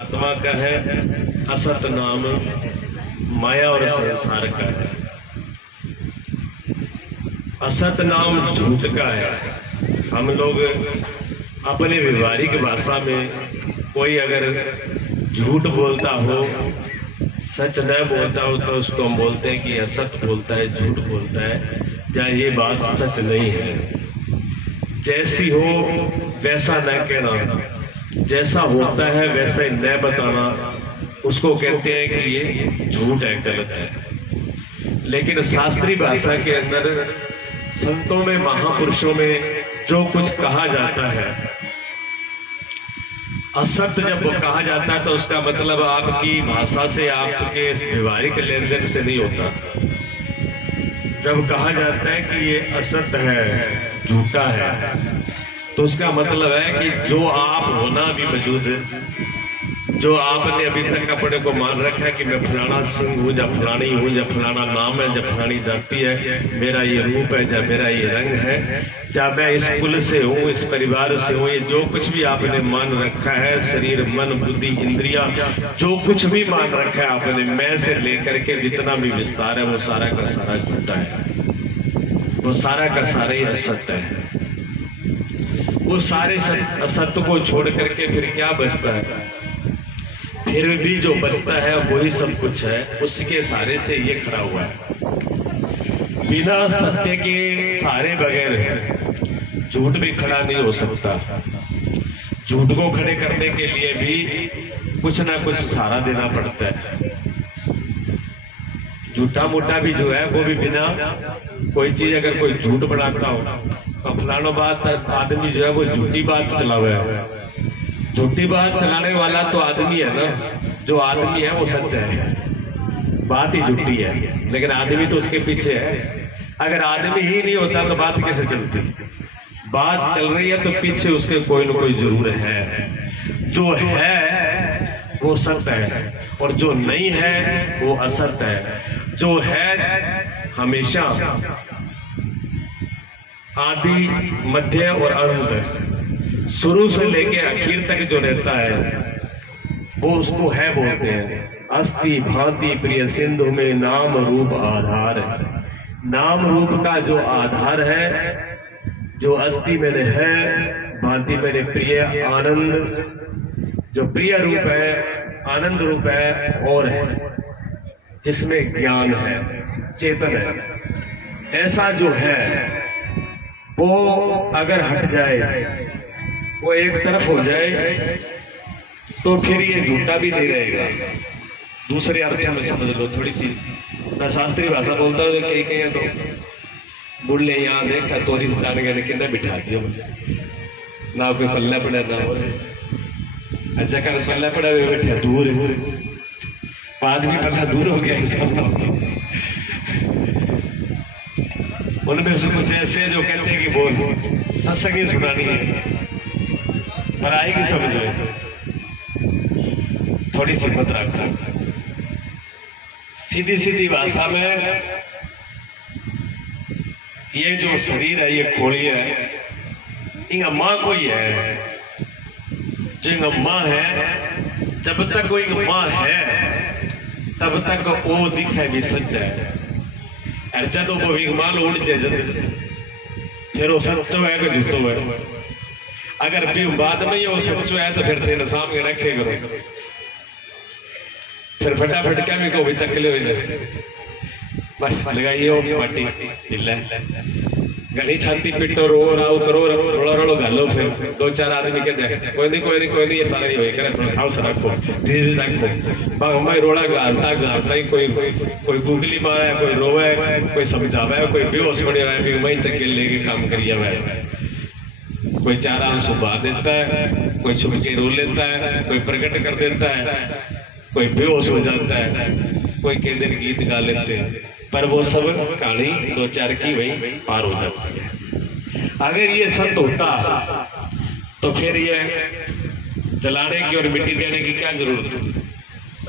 आत्मा का है, असत नाम माया और संसार का है। असत नाम झूठ का है। हम लोग अपने व्यवहारिक भाषा में कोई अगर झूठ बोलता हो, सच न बोलता हो, तो उसको हम बोलते हैं कि असत बोलता है, झूठ बोलता है, या ये बात सच नहीं है। जैसी हो वैसा न कहना, जैसा होता है वैसा ही न बताना, उसको कहते हैं कि ये झूठ है, गलत है। लेकिन शास्त्रीय भाषा के अंदर संतों में, महापुरुषों में जो कुछ कहा जाता है, असत्य जब वो कहा जाता है तो उसका मतलब आपकी भाषा से, आपके व्यवहारिक लेन देन से नहीं होता। जब कहा जाता है कि ये असत्य है, झूठा है, तो उसका मतलब है कि जो आप होना भी मौजूद है, जो आपने अभी तक अपने को मान रखा है कि मैं फलाना सिंह हूँ, या फलानी हूँ, या फलाना नाम है, या फलानी जाति है, मेरा ये रूप है, या मेरा ये रंग है, या मैं इस कुल से हूँ, इस परिवार से हूँ, ये जो कुछ भी आपने मान रखा है, शरीर, मन, बुद्धि, इंद्रिया, जो कुछ भी मान रखा है आपने, मैं से लेकर के जितना भी विस्तार है, वो सारा का सारा झूठा है, वो सारा का सारा ही असत्य है। वो सारे असत्य को छोड़ करके फिर क्या बचता है? फिर भी जो बचता है वही सब कुछ है, उसके सहारे से ये खड़ा हुआ है। बिना सत्य के सहारे बगैर झूठ भी खड़ा नहीं हो सकता। झूठ को खड़े करने के लिए भी कुछ ना कुछ सहारा देना पड़ता है। झूठा मोटा भी जो है वो भी बिना कोई चीज, अगर कोई झूठ बनाता हो तो फलाना बात आदमी जो है वो झूठी बात चला हुआ है। झूठी बात चलाने वाला तो आदमी है ना, जो आदमी है वो सच है, बात ही झूठी है, लेकिन आदमी तो उसके पीछे है। अगर आदमी ही नहीं होता तो बात कैसे चलती? बात चल रही है तो पीछे उसके कोई ना कोई जरूर है। जो है वो सत्य है, और जो नहीं है वो असत्य है। जो है हमेशा आदि, मध्य और अंत, शुरू से लेके आखिर तक जो रहता है वो उसको है बोलते हैं। अस्ति भांति प्रिय सिंधु में नाम रूप आधार है। नाम रूप का जो आधार है, जो अस्ति मेरे है, भांति मेरे प्रिय, आनंद जो प्रिय रूप है, आनंद रूप है, और है जिसमें ज्ञान है, चेतन है, ऐसा जो है वो अगर हट जाए, वो एक तरफ हो जाए, तो फिर ये झूठा भी नहीं रहेगा। दूसरे अर्थ में समझ लो थोड़ी सी। मैं शास्त्रीय भाषा बोलता हूँ, कहीं कहीं तो बुढ़ले यहाँ देखा तो रिश्तेदार के कितना बिठा दिया, ना कोई पल्ला पड़ा ना हो, अच्छा कर पल्ला पड़ा हुए बैठे दूर, आदमी पल्ला दूर हो गया। उनमें से कुछ ऐसे जो कहते हैं कि बोल सत्संग सुनानी है, पर आएगी समझ में, थोड़ी सी मत रखना। सीधी सीधी भाषा में ये जो शरीर है, ये खोली है, इंग माँ कोई है, जो इंग माँ है, जब तक कोई माँ है तब तक वो दिखे भी सच है। अर्चा तो वो विगमान उड़ जाए, फिर वो सच है कि झूठो है। अगर भी बाद में ये वो सच है तो फिर थे सामने रखे करो, फिर फटाफट क्या भी को चकले लगाइए हो माटी हिला, गली छाती पिटो, रो राव करो, रोड़ा रोड़ो घालो, फिर दो चार आदमी कहते हैं कोई नहीं कोई नहीं कोई नहीं, ये सारा ही हो करे, थोड़ा खाओ सा रखो, धीरे धीरे रखो। हमारे रोड़ा घालता ही कोई गुगली मारा है, कोई रोवा है, कोई समझावा है, कोई बेहोश पड़े हुआ है, वही चकेल लेके काम करिए हुआ है। कोई चार आंसू बहा देता है, कोई छुप के रो लेता है, कोई प्रकट कर देता है, कोई बेहोश हो जाता है, कोई कहते गीत गा लेते हैं, पर वो सब कहानी दो चार की वही पार हो जाती है। अगर ये सत्य होता तो फिर ये जलाने की और मिट्टी देने की क्या जरूरत,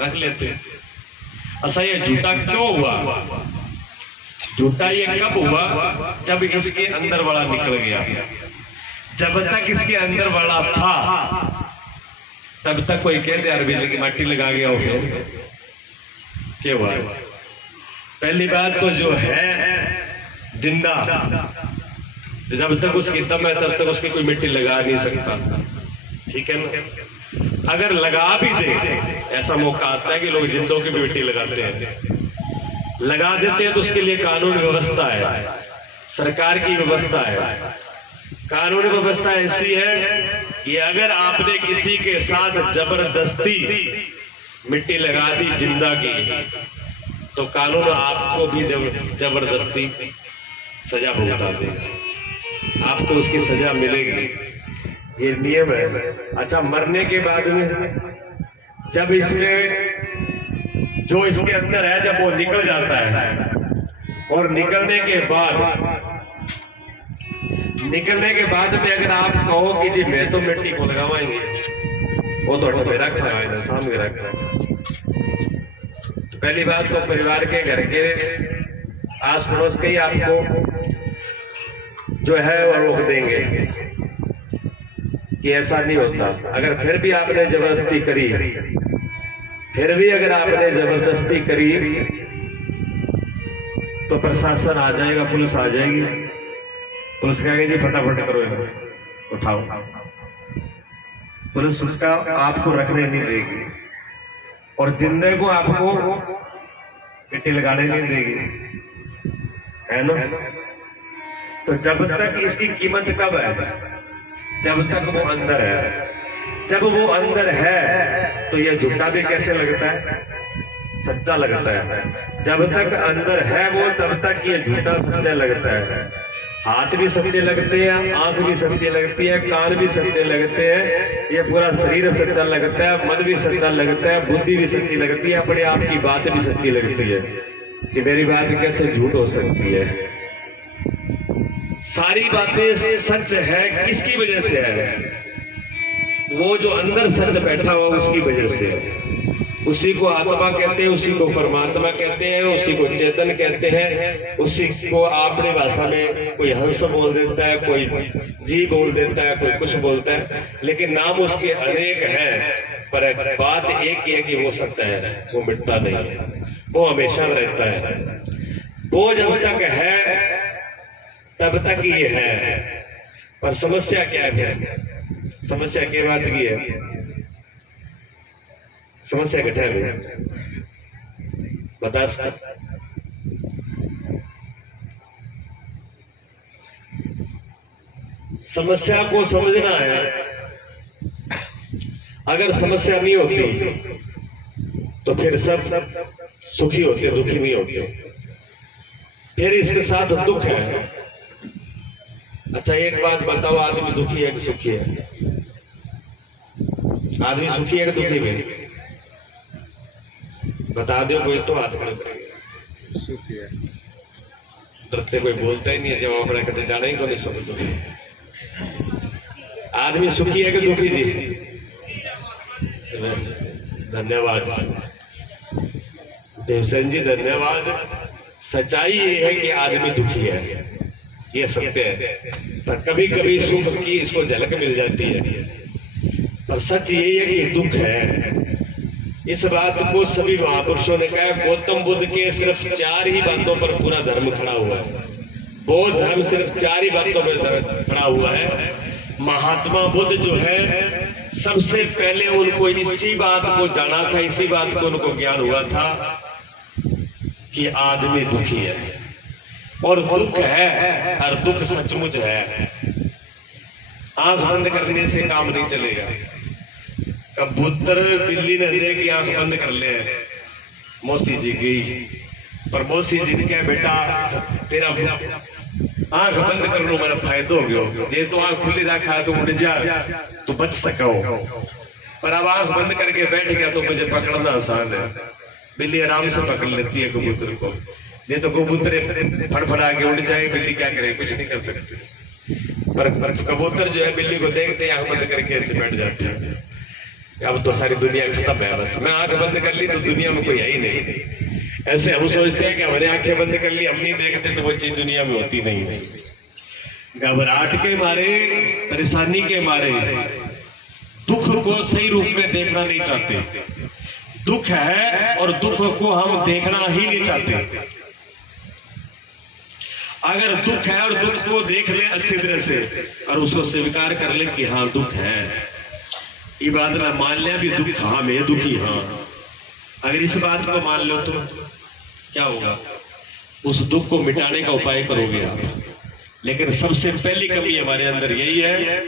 रख लेते। ऐसा ये झूठा क्यों हुआ? झूठा ये कब हुआ? जब इसके अंदर वाला निकल गया। जब तक इसके अंदर वाला था तब तक कोई कहते यार बिजली की मट्टी लगा गया हो फिर क्या हुआ। पहली बात तो जो है जिंदा, जब तक उसकी दम है तब तक उसकी कोई मिट्टी लगा नहीं सकता, ठीक है ना। अगर लगा भी दे, ऐसा मौका आता है कि लोग जिंदों की भी मिट्टी लगाते हैं, लगा देते हैं तो उसके लिए कानून व्यवस्था है, सरकार की व्यवस्था है। कानून व्यवस्था ऐसी है कि अगर आपने किसी के साथ जबरदस्ती मिट्टी लगा दी जिंदा की, तो कानून आपको भी जबरदस्ती सजा भुगता देगा, आपको उसकी सजा मिलेगी, ये नियम है। अच्छा, मरने के बाद में जब इसमें जो इसके अंदर है जब वो निकल जाता है, और निकलने के बाद में अगर आप कहो कि जी मैं तो मिट्टी को लगावाएंगे, वो तो मेरा खड़ा है सामने रखा है। तो पहली बात तो परिवार के घर के आस पड़ोस के ही आपको जो है वो रोक देंगे कि ऐसा नहीं होता। अगर फिर भी आपने जबरदस्ती करी, तो प्रशासन आ जाएगा, पुलिस आ जाएगी, पुलिस कहेगी जी फटाफट करो उठाओ, पुलिस उसका आपको रखने नहीं देगी और जिंदे को आपको मिट्टी लगाने नहीं देगी, है ना। तो जब तक इसकी कीमत कब है, जब तक वो अंदर है। जब वो अंदर है तो ये झूठा भी कैसे लगता है, सच्चा लगता है। जब तक अंदर है वो, तब तक ये झूठा सच्चा लगता है। हाथ भी सच्चे लगते हैं, आंख भी सच्ची लगती है, कान भी सच्चे लगते हैं, ये पूरा शरीर सच्चा लगता है, मन भी सच्चा लगता है, बुद्धि भी सच्ची लगती है, अपने आप की बात भी सच्ची लगती है कि मेरी बात कैसे झूठ हो सकती है। सारी बातें सच है, किसकी वजह से है, वो जो अंदर सच बैठा हुआ उसकी वजह से है। उसी को आत्मा कहते हैं, उसी को परमात्मा कहते हैं, उसी को चेतन कहते हैं। उसी को आपने भाषा में कोई हंस बोल देता है, कोई जी बोल देता है, कोई कुछ बोलता है, लेकिन नाम उसके अनेक हैं, पर बात एक ही है कि वो सत्य है, वो मिटता नहीं है, वो हमेशा रहता है। वो जब तक है तब तक ये है। पर समस्या क्या है, समस्या क्या बात की है, समस्या कठिन है बता सकता। समस्या को समझना है। अगर समस्या नहीं होती तो फिर सब सुखी होते, दुखी नहीं होते। फिर इसके साथ दुख है। अच्छा एक बात बताओ, आदमी दुखी है कि सुखी है? आदमी सुखी है कि दुखी है? बता दो कोई तो हाथ खड़ा करेगा। सुखी है। डरते कोई बोलता ही नहीं है, जवाब अपना कहते जाना ही को नहीं समझ। आदमी सुखी है कि दुखी जी? धन्यवाद देवसेन जी, धन्यवाद। सच्चाई ये है कि आदमी दुखी है, ये सत्य है। पर कभी कभी सुख की इसको झलक मिल जाती है, पर सच यही है कि दुख है। इस बात को सभी महापुरुषों ने कहा। गौतम बुद्ध के सिर्फ 4 ही बातों पर पूरा धर्म खड़ा हुआ है। बौद्ध धर्म सिर्फ 4 ही बातों पर खड़ा हुआ है। महात्मा बुद्ध जो है सबसे पहले उनको इसी बात को जाना था, इसी बात को उनको ज्ञान हुआ था कि आदमी दुखी है और दुख है, और दुख सचमुच है। आंख बंद करने से काम नहीं चलेगा। कबूतर बिल्ली ने देख आंख बंद कर ले, मौसी जी गई, पर मौसी जी ने कहा बेटा तेरा आंख बंद कर लो, मेरा फायदा हो गया। जे तो आंख खुली रखा तो उड़ जा, तो बच सको, पर अब आंख बंद करके बैठ गया तो मुझे पकड़ना आसान है। बिल्ली आराम से पकड़ लेती है कबूतर को, नहीं तो कबूतर फड़फड़ा के उड़ जाए, बिल्ली क्या करे, कुछ नहीं कर सकती। पर कबूतर जो है बिल्ली को देखते आंख बंद करके ऐसे बैठ जाते हैं। अब तो सारी दुनिया खत्म है, बस मैं आंख बंद कर ली तो दुनिया में कोई है ही नहीं। ऐसे हम सोचते हैं कि हमने आंखें बंद कर ली, हम नहीं देखते तो वो चीज दुनिया में होती नहीं। घबराहट के मारे, परेशानी के मारे दुख को सही रूप में देखना नहीं चाहते। दुख है और दुख को हम देखना ही नहीं चाहते। अगर दुख है और दुख को देख ले अच्छी तरह से और उसको स्वीकार कर ले कि हाँ दुख है, ये बात ना मान लिया भी दुख, हाँ मैं दुखी, हाँ, अगर इस बात को मान लो तो क्या होगा? उस दुख को मिटाने का उपाय करोगे आप। लेकिन सबसे पहली कमी हमारे अंदर यही है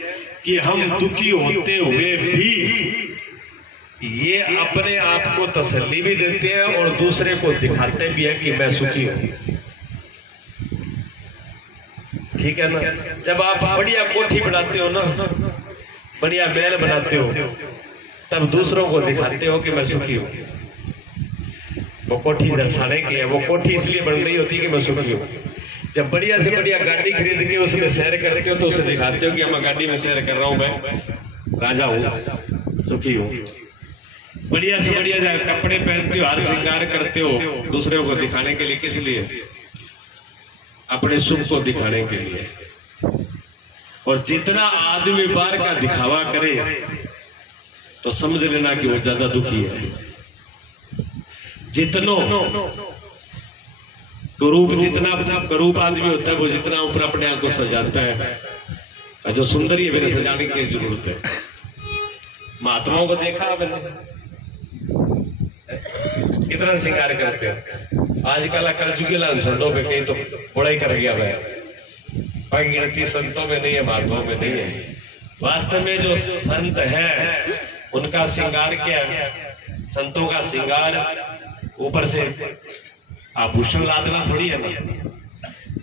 कि हम दुखी होते हुए भी ये अपने आप को तसल्ली भी देते हैं और दूसरे को दिखाते भी है कि मैं सुखी हूं। ठीक है ना? जब आप बढ़िया कोठी बनाते हो ना, बढ़िया महल बनाते हो, तब दूसरों को दिखाते हो कि मैं सुखी हूं। वो कोठी दर्शाने की है, वो कोठी इसलिए बन रही होती है कि मैं सुखी हूं। जब बढ़िया से बढ़िया गाड़ी खरीद के उसमें सैर करते हो तो उसे दिखाते हो कि मैं गाड़ी में सैर कर रहा हूं, मैं राजा हूं, सुखी हूं। बढ़िया से बढ़िया कपड़े पहनते हो, हार श्रृंगार करते हो, दूसरों को दिखाने के लिए। किस लिए? अपने सुख को दिखाने के लिए। और जितना आदमी बाहर का दिखावा करे तो समझ लेना कि वो ज्यादा दुखी है। जितना करूप आदमी होता है वो जितना ऊपर अपने आप को सजाता है, जो सुंदर ही है सजाने की जरूरत है। महात्माओं को देखा आपने कितना श्रृंगार करते हो। आजकल कलजुगी झंडों पे कहीं तो बड़ा ही कर गया है, गिनती संतों में नहीं है, महात्माओं में नहीं है। वास्तव में जो संत है उनका श्रृंगार क्या है? संतों का श्रृंगार ऊपर से आभूषण लादना थोड़ी है ना।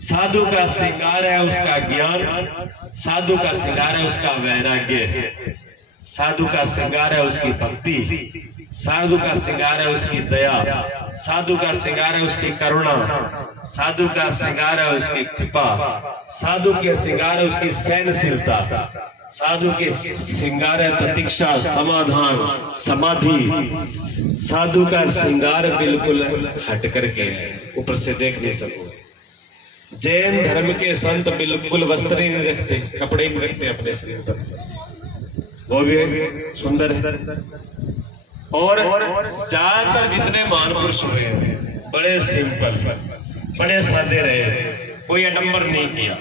साधु का श्रृंगार है उसका ज्ञान, साधु का श्रृंगार है उसका वैराग्य, साधु का श्रृंगार है उसकी भक्ति, साधु का श्रृंगार है उसकी दया, साधु का श्रृंगार है उसकी करुणा, साधु का श्रृंगार है उसकी कृपा, साधु के श्रृंगार है उसकी सहनशीलता, साधु के श्रृंगार है प्रतीक्षा, समाधान, समाधि। साधु का श्रृंगार बिल्कुल हट करके ऊपर से देख नहीं सको। जैन धर्म के संत बिल्कुल वस्त्र ही नहीं रखते, कपड़े ही नहीं रखते अपने शरीर पर, वो भी सुंदर है। और ज्यादातर जितने महान पुरुष हुए बड़े सिंपल, बड़े सादे रहे, कोई आडंबर नहीं किया।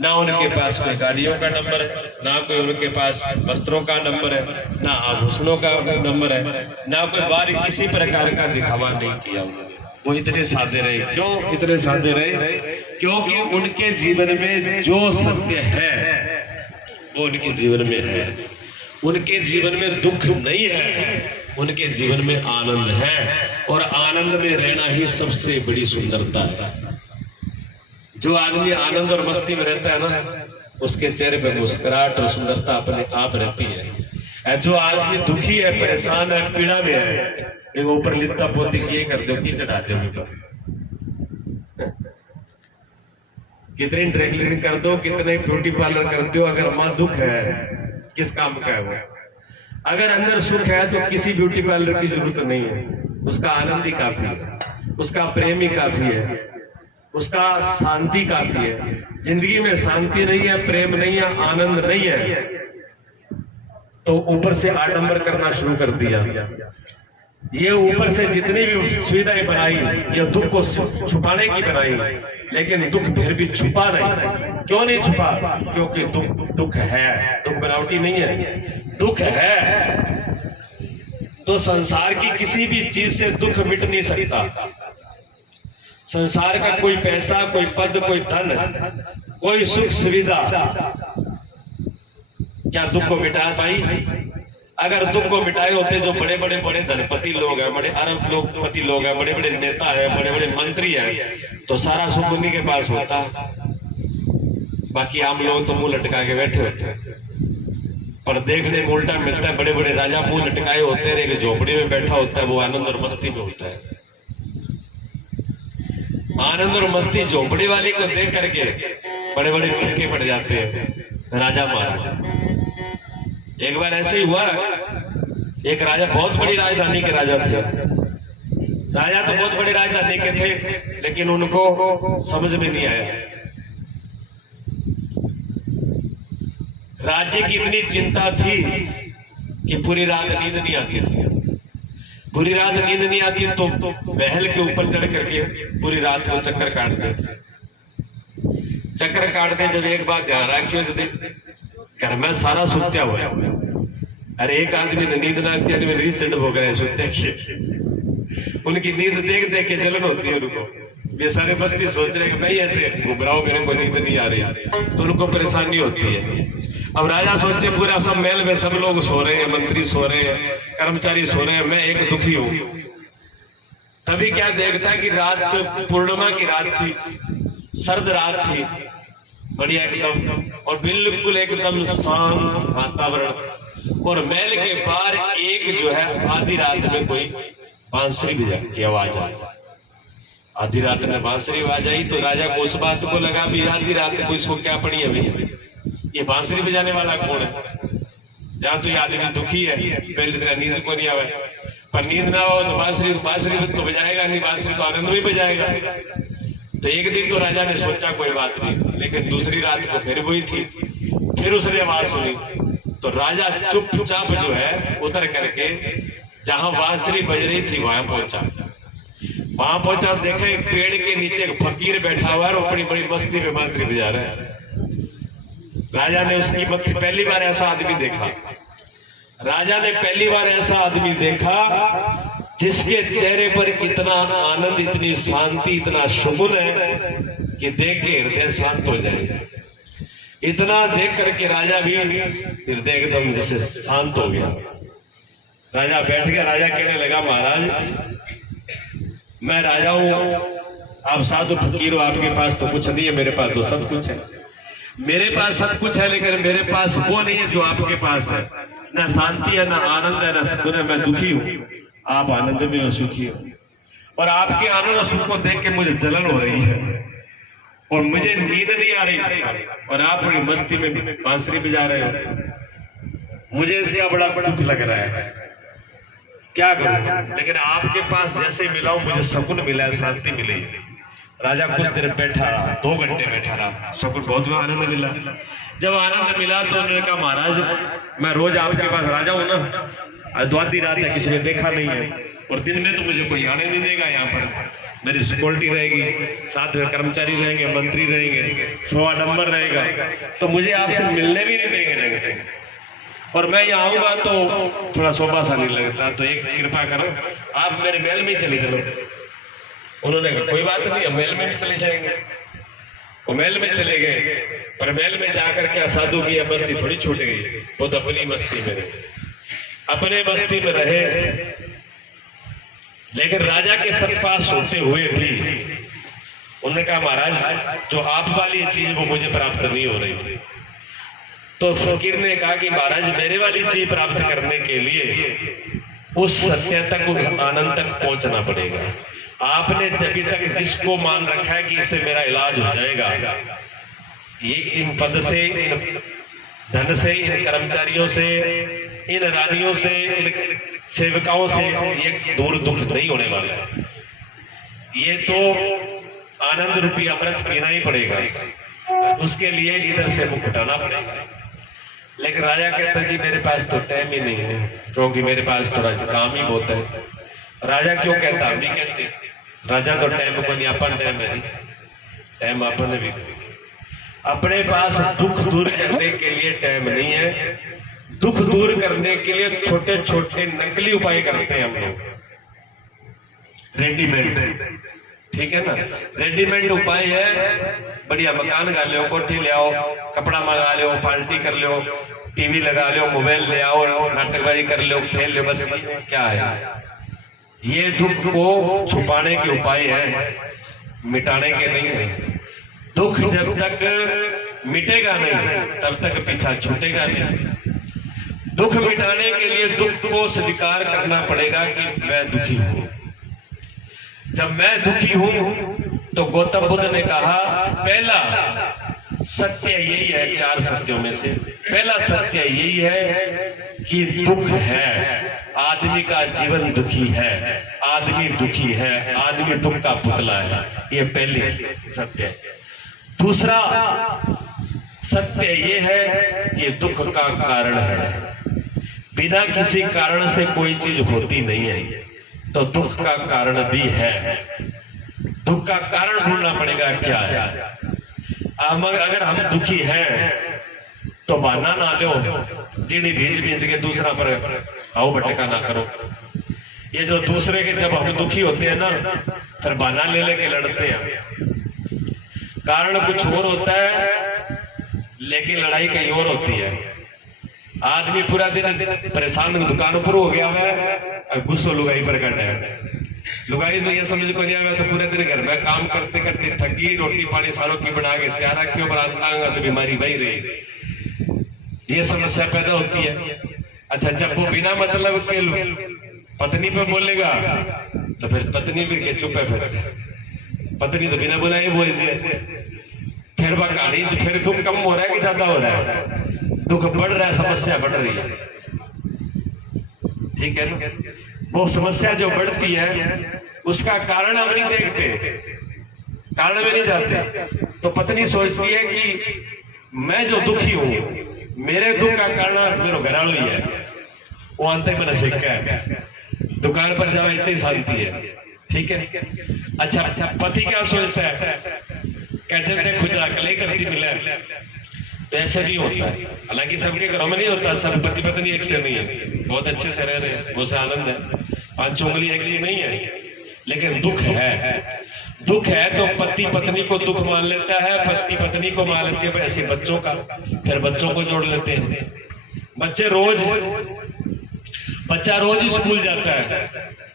ना उनके पास कोई गाड़ियों का नंबर है, ना कोई उनके पास वस्त्रों का नंबर है, ना आभूषणों का नंबर है, ना कोई बाहर किसी प्रकार का दिखावा नहीं किया उन्होंने। वो इतने सादे रहे। क्यों इतने सादे रहे? क्योंकि उनके जीवन में जो सत्य है वो उनके जीवन में है। उनके जीवन में दुख नहीं है, उनके जीवन में आनंद है। और आनंद में रहना ही सबसे बड़ी सुंदरता है। जो आदमी आनंद और मस्ती में रहता है ना, उसके चेहरे पर मुस्कुराहट और सुंदरता अपने आप रहती है। जो आदमी दुखी है, परेशान है, पीड़ा में है, वो ऊपर लिपटा पोती किए कर दो, की चढ़ाते हो ऊपर, कितनी ड्राई क्लीनिंग कर दो, कितने ब्यूटी पार्लर करते हो, अगर मां दुख है किस काम का है वो? अगर अंदर सुख है तो किसी ब्यूटी पार्लर की जरूरत नहीं है। उसका आनंद ही काफी है, उसका प्रेम ही काफी है, उसका शांति काफी है। जिंदगी में शांति नहीं है, प्रेम नहीं है, आनंद नहीं है, तो ऊपर से आडंबर करना शुरू कर दिया। ये ऊपर से जितनी भी सुविधाएं बनाई, ये दुख को छुपाने की बनाई, लेकिन दुख फिर भी छुपा नहीं। क्यों नहीं छुपा? क्योंकि दुख है, दुख बनावटी नहीं है, दुख है। तो संसार की किसी भी चीज से दुख मिट नहीं सकता। संसार का कोई पैसा, कोई पद, कोई धन, कोई सुख सुविधा क्या दुख को मिटा पाई? अगर दुख को मिटाए होते जो बड़े बड़े धनपति लोग हैं, बड़े अरब लोगपति लोग हैं, बड़े बड़े नेता हैं, बड़े बड़े मंत्री हैं, तो सारा सुख उन्हीं के पास होता। बाकी आम लोग तो मुंह लटका के बैठे होते हैं। पर देखने में उल्टा मिलता है, बड़े बड़े राजा मुंह लटकाए होते हैं, एक झोपड़ी में बैठा होता है, वो आनंद और मस्ती में होता है। आनंद और मस्ती झोपड़ी वाले को देख करके बड़े बड़े फीके पड़ जाते हैं राजा महाराजा। एक बार ऐसे ही हुआ, एक राजा, बहुत बड़ी राजधानी के राजा थे। राजा तो बहुत बड़ी राजधानी के थे, लेकिन उनको समझ में नहीं आया। राज्य की इतनी चिंता थी कि पूरी रात नींद नहीं आती थी। पूरी रात नींद नहीं आती तो महल के ऊपर चढ़ करके पूरी रात को चक्कर काटते थे। चक्कर काटते जब एक बात ध्यान रखियो, घर में सारा सुत्या हुआ है, अरे एक आदमी ने नींद ना आती है, रीसेंट हो गए सुत्ते के, उनकी नींद देख देख के जलन होती है उनको। ये सारे बस्ती सोच रहे हैं भाई ऐसे घूम रहा हूं, मेरे को नींद नहीं आ रही, तो उनको परेशानी होती है। अब राजा सोचे पूरा सब महल में सब लोग सो रहे हैं, मंत्री सो रहे हैं, कर्मचारी सो रहे हैं, मैं एक दुखी हूं। तभी क्या देखता कि रात पूर्णिमा की रात थी, सर्द रात थी, बढ़िया एकदम, और बिल्कुल एकदम शांत वातावरण, और महल के बाहर एक जो है आधी रात में कोई बांसुरी की आवाज आई। आधी रात में बांसुरी आवाज आई तो राजा को उस बात को लगा भी आधी रात को इसको क्या पड़ी है भाई, ये बांसुरी बजाने वाला कौन है? जहाँ तो ये आदमी दुखी है, पहले तेरा नींद को नहीं आवे, पर नींद ना हो तो बांसुरी तो बजाएगा नहीं, बांसुरी तो आनंद में बजाएगा। तो एक दिन तो राजा ने सोचा कोई बात नहीं, लेकिन दूसरी रात को फिर वही थी, फिर उसने आवाज सुनी तो राजा चुपचाप जो है उतर करके जहां बांसुरी बज रही थी वहां पहुंचा। वहां पहुंचा, देखा एक पेड़ के नीचे एक फकीर बैठा हुआ है और बड़ी बड़ी मस्ती में बांसुरी बजा रहा है। राजा ने उसकी मस्ती, पहली बार ऐसा आदमी देखा, राजा ने पहली बार ऐसा आदमी देखा जिसके चेहरे पर इतना आनंद, इतनी शांति, इतना सुकून है कि देख के हृदय शांत हो जाए। इतना देख करके राजा भी हृदय एकदम जैसे शांत हो गया। राजा बैठ गया, राजा कहने लगा महाराज मैं राजा हूं, आप साधु फकीर हो, आपके पास तो कुछ नहीं है, मेरे पास तो सब कुछ है। मेरे पास सब कुछ है लेकिन मेरे पास वो नहीं है जो आपके पास है, ना शांति है, ना आनंद है, ना सुकून है। मैं दुखी हूँ, आप आनंद में हो, सुखी हो, और आपके आनंद और सुख को देख के मुझे जलन हो रही है और मुझे नींद नहीं आ रही, और आप मस्ती में बांसुरी बजा रहे हो, मुझे इसका बड़ा दुख लग रहा है, क्या करूं? लेकिन आपके पास जैसे मिला हूं मुझे सुकून मिला है, शांति मिली। राजा कुछ देर बैठा रहा, 2 घंटे बैठा रहा, सुकून बहुत आनंद मिला। जब आनंद मिला तो उन्होंने कहा महाराज मैं रोज आपके पास राजा हूं ना, द्वादी रात है, किसी ने देखा नहीं है, और दिन में तो मुझे कोई आने नहीं देगा, यहाँ पर मेरी सिक्योरिटी रहेगी, साथ में कर्मचारी रहेंगे, मंत्री रहेंगे, 100 नंबर रहेगा, तो मुझे आपसे मिलने भी नहीं देंगे ढंग से, और मैं यहाँ आऊंगा तो थोड़ा शोभाशाली लगता, तो एक कृपा करो आप मेरे महल में चले चलो। उन्होंने कहा कोई बात नहीं, हम महल में भी चले जाएंगे। वो महल में चले गए, पर महल में जाकर क्या साधु की मस्ती थोड़ी छूट गई, वो तो अपनी मस्ती में रहे, अपने मस्ती में रहे। लेकिन राजा के सब पास होते हुए भी उन्होंने कहा महाराज जो आप वाली चीज वो मुझे प्राप्त नहीं हो रही। तो फकीर ने कहा कि महाराज मेरे वाली चीज प्राप्त करने के लिए उस सत्य तक, उस आनंद तक पहुंचना पड़ेगा। आपने जब तक जिसको मान रखा है कि इससे मेरा इलाज हो जाएगा, ये इन पद से, इन धन से, इन कर्मचारियों से, इन रानियों से, इन सेवकाओं से ये दूर दुख नहीं होने वाला है। ये तो आनंद रूपी अमृत पीना ही पड़ेगा, उसके लिए इधर से मुख हटाना पड़ेगा। लेकिन राजा कहता जी मेरे पास तो टाइम ही नहीं है, क्योंकि मेरे पास थोड़ा काम ही बहुत है। राजा क्यों कहता, हम भी कहते राजा तो टाइम को नहीं, अपन टाइम है जी, टाइम अपन भी। अपने पास दुख दूर करने के लिए टाइम नहीं है, दुख दूर करने के लिए छोटे छोटे नकली उपाय करते हैं हम लोग, रेडीमेड, ठीक है ना। रेडीमेड उपाय है, बढ़िया मकान गा लो, कोठी ले आओ, कपड़ा मंगा लो, पार्टी कर लो, टीवी लगा लो, मोबाइल ले आओ, नाटकबाजी कर लो, खेल लो, बस क्या है। ये दुख को छुपाने के उपाय है, मिटाने के नहीं है। दुख जब तक मिटेगा नहीं तब तक पीछा छूटेगा नहीं। दुख मिटाने के लिए दुख को स्वीकार करना पड़ेगा कि मैं दुखी हूं। जब मैं दुखी हूं तो गौतम बुद्ध ने कहा पहला सत्य यही है, 4 सत्यों में से पहला सत्य यही है कि दुख है, आदमी का जीवन दुखी है, आदमी दुखी है, आदमी दुख का पुतला है, ये पहली सत्य है। दूसरा सत्य ये है कि दुख का कारण है। बिना किसी कारण से कोई चीज होती नहीं है, तो दुख का कारण भी है। दुख का कारण ढूंढना पड़ेगा क्या है। अगर हम दुखी हैं तो बहाना ना लो, जीड़ी भीज भीज के दूसरा पर आओ भटका ना करो। ये जो दूसरे के जब हम दुखी होते हैं ना, फिर बहाना ले लेके लड़ते हैं। कारण कुछ और होता है लेकिन लड़ाई कहीं और होती है। आदमी पूरा दिन परेशान दुकानों पर हो गया है, गुस्सा लुगाई पर करना है। लुगाई तो ये समझ को नहीं, तो पूरे दिन घर में काम करते करते थकी, रोटी पानी सारों की बना के तैयार रखी हो, बरात तो बीमारी वही रही। ये समस्या पैदा होती है। अच्छा, जब वो बिना मतलब के पत्नी पे बोलेगा तो फिर पत्नी भी के चुप है, फिर पत्नी तो बिना बुलाए बोल जाए। फिर वह कहानी फिर दुख कम हो रहा है कि ज्यादा हो रहा है? दुख बढ़ रहा है, समस्या बढ़ रही है। ठीक है ना? वो समस्या जो बढ़ती है उसका कारण हम नहीं देखते, कारण में नहीं जाते। तो पत्नी सोचती है कि मैं जो दुखी हूं, मेरे दुख का कारण मेरा घराड़ू ही है। वो अंत में सीखा है, दुकान पर जाओ इतनी शांति है। ठीक है। अच्छा, पति क्या सोचता है? कहते थे खुद अकले करती मिले, तो ऐसे नहीं होता। हालांकि सबके घरों में नहीं होता, सब पति पत्नी एक से नहीं है, बहुत अच्छे से रह रहे हैं, बहुत आनंद है, पांच उंगली एक सी नहीं है। लेकिन दुख है, दुख है तो पति पत्नी को दुख मान लेता है, पति पत्नी को मान लेते हैं, ऐसे बच्चों का, फिर बच्चों को जोड़ लेते हैं। बच्चा रोज स्कूल जाता है,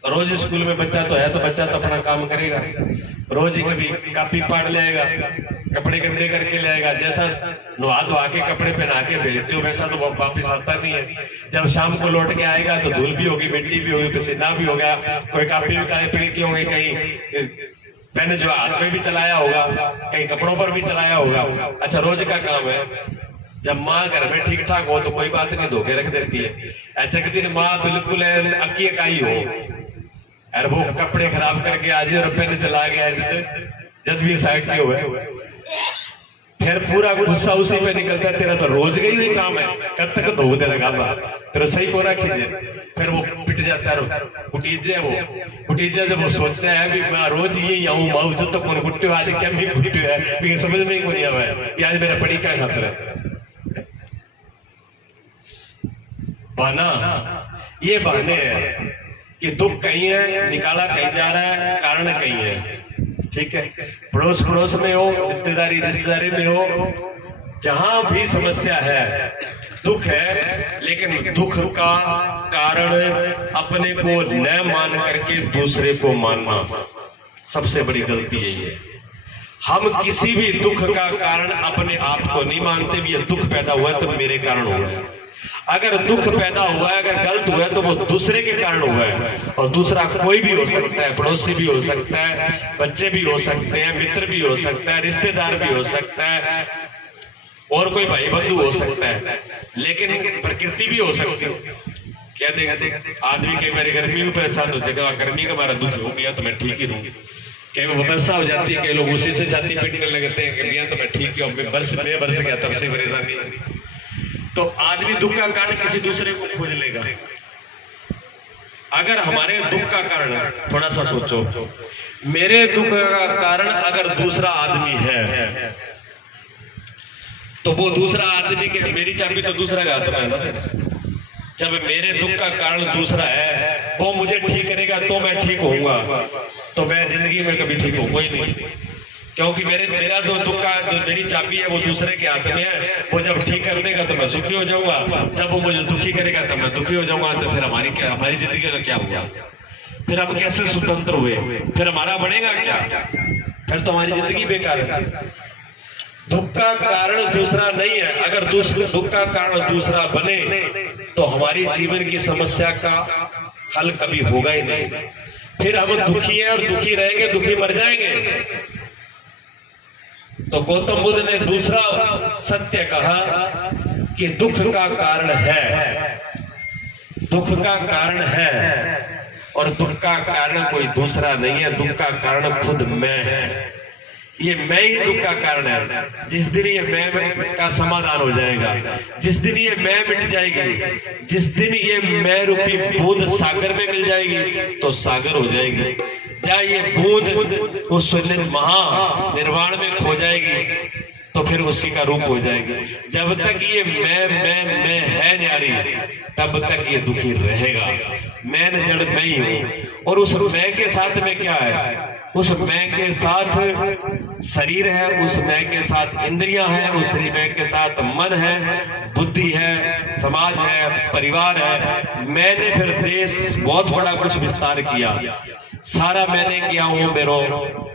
रोज स्कूल में बच्चा तो है, तो बच्चा तो अपना काम करेगा, रोज ही कभी कापी पाड़ लेगा, कपड़े गंदे करके लाएगा। जैसा नहा धोआ के कपड़े पहना के भेजते हो वैसा तो वापिस आता नहीं है। जब शाम को लौट के आएगा तो धूल भी होगी, मिट्टी भी होगी, पसीना भी होगा, कोई कापी भी काले पीड़ की होंगे, कहीं पेन जो हाथ में भी चलाया होगा, कहीं कपड़ों पर भी चलाया होगा। अच्छा, रोज का काम है। जब माँ घर में ठीक ठाक हो तो कोई बात नहीं, धोखे रख देती है। अच्छा, कितनी माँ बिल्कुल अक्की अकाई हो और वो कपड़े खराब करके आज रुपये ने चला गया, जब भी साइड की हुए, फिर पूरा गुस्सा उसी पे निकलता है। तेरा तो रोज का ही काम है, कब तक धो देना काम, तेरा सही को रखीजिए। फिर वो पिट जाता है, कुटीजे जब वो सोचता है भी मैं रोज ही आऊँ माऊ जो तो कौन कुट्टी आज क्या मैं कुट्टी है, लेकिन समझ में ही को नहीं आया कि आज मेरा पड़ी क्या खातर है। बहाना, ये बहाने हैं कि दुख कहीं है, निकाला कहीं जा रहा है, कारण कहीं है। ठीक है। पड़ोस में हो, रिश्तेदारी में हो, जहां भी समस्या है, दुख है, लेकिन दुख का कारण अपने को न मान करके दूसरे को मानना सबसे बड़ी गलती है। ये हम किसी भी दुख का कारण अपने आप को नहीं मानते भी। दुख पैदा हुआ है तो मेरे कारण हुआ है। अगर दुख पैदा हुआ है, अगर गलत हुआ है तो वो दूसरे के कारण हुआ है, और दूसरा कोई भी हो सकता है, पड़ोसी भी हो सकता है, बच्चे भी हो सकते हैं, मित्र भी हो सकता है, रिश्तेदार भी हो सकता है, और कोई भाई बंधु हो सकता है, लेकिन प्रकृति भी हो सकती है। क्या देगा आदमी कई बार गर्मी में परेशान होते हैं, गर्मी का हमारा दुख हो गया तो मैं ठीक ही रहूंगी, कई बार वर्षा हो जाती है, कई लोग उसी से जाती पीटने लगते हैं कि भैया तो मैं ठीक हूँ, बरस गया तब से परेशानी। तो आदमी दुख का कारण किसी दूसरे को खोज लेगा। अगर हमारे दुख का कारण, थोड़ा सा सोचो, मेरे दुख का कारण अगर दूसरा आदमी है तो वो दूसरा आदमी के, मेरी चाबी तो दूसरा का हाथ में है ना। जब मेरे दुख का कारण दूसरा है, वो मुझे ठीक करेगा तो मैं ठीक होऊंगा, तो मैं जिंदगी में कभी ठीक होऊंगा ही नहीं, क्योंकि मेरा जो दुख का जो मेरी चाबी है वो दूसरे के हाथ में है। वो जब ठीक कर देगा तो मैं सुखी हो जाऊंगा, जब वो मुझे दुखी करेगा तब मैं दुखी हो जाऊंगा। तो फिर हमारी जिंदगी का क्या हुआ? फिर हम कैसे स्वतंत्र हुए? फिर हमारा बनेगा क्या? फिर तो हमारी जिंदगी बेकार है। दुख का कारण दूसरा नहीं है। अगर दुख का कारण दूसरा बने तो हमारी जीवन की समस्या का हल कभी होगा ही नहीं। फिर हम दुखी हैं और दुखी रहेंगे, दुखी मर जाएंगे। तो गौतम बुद्ध ने दूसरा सत्य कहा कि दुख का कारण है, दुख का कारण है, और दुख का कारण कोई दूसरा नहीं है, दुख का कारण खुद मैं है। ये मैं ही दुख का कारण है। जिस दिन ये मैं का समाधान हो जाएगा, जिस दिन ये मैं मिट जाएगी, जिस दिन ये मैं रूपी बूंद सागर में मिल जाएगी तो सागर हो जाएगी। जहाँ ये बूंद उस सुनित महा निर्वाण में खो जाएगी तो फिर उसी का रूप हो जाएगी। जब तक ये मैं है न्यारी, तब तक ये दुखी रहेगा। मैं न जड़ मैं ही हूं। और उस मैं के साथ में क्या है? उस मैं के साथ शरीर है, उस मैं के साथ इंद्रियां हैं, उस मैं के साथ मन है, बुद्धि है, समाज है, परिवार है। मैंने फिर देश बहुत बड़ा कुछ विस्तार किया, सारा मैंने किया। वो मेरा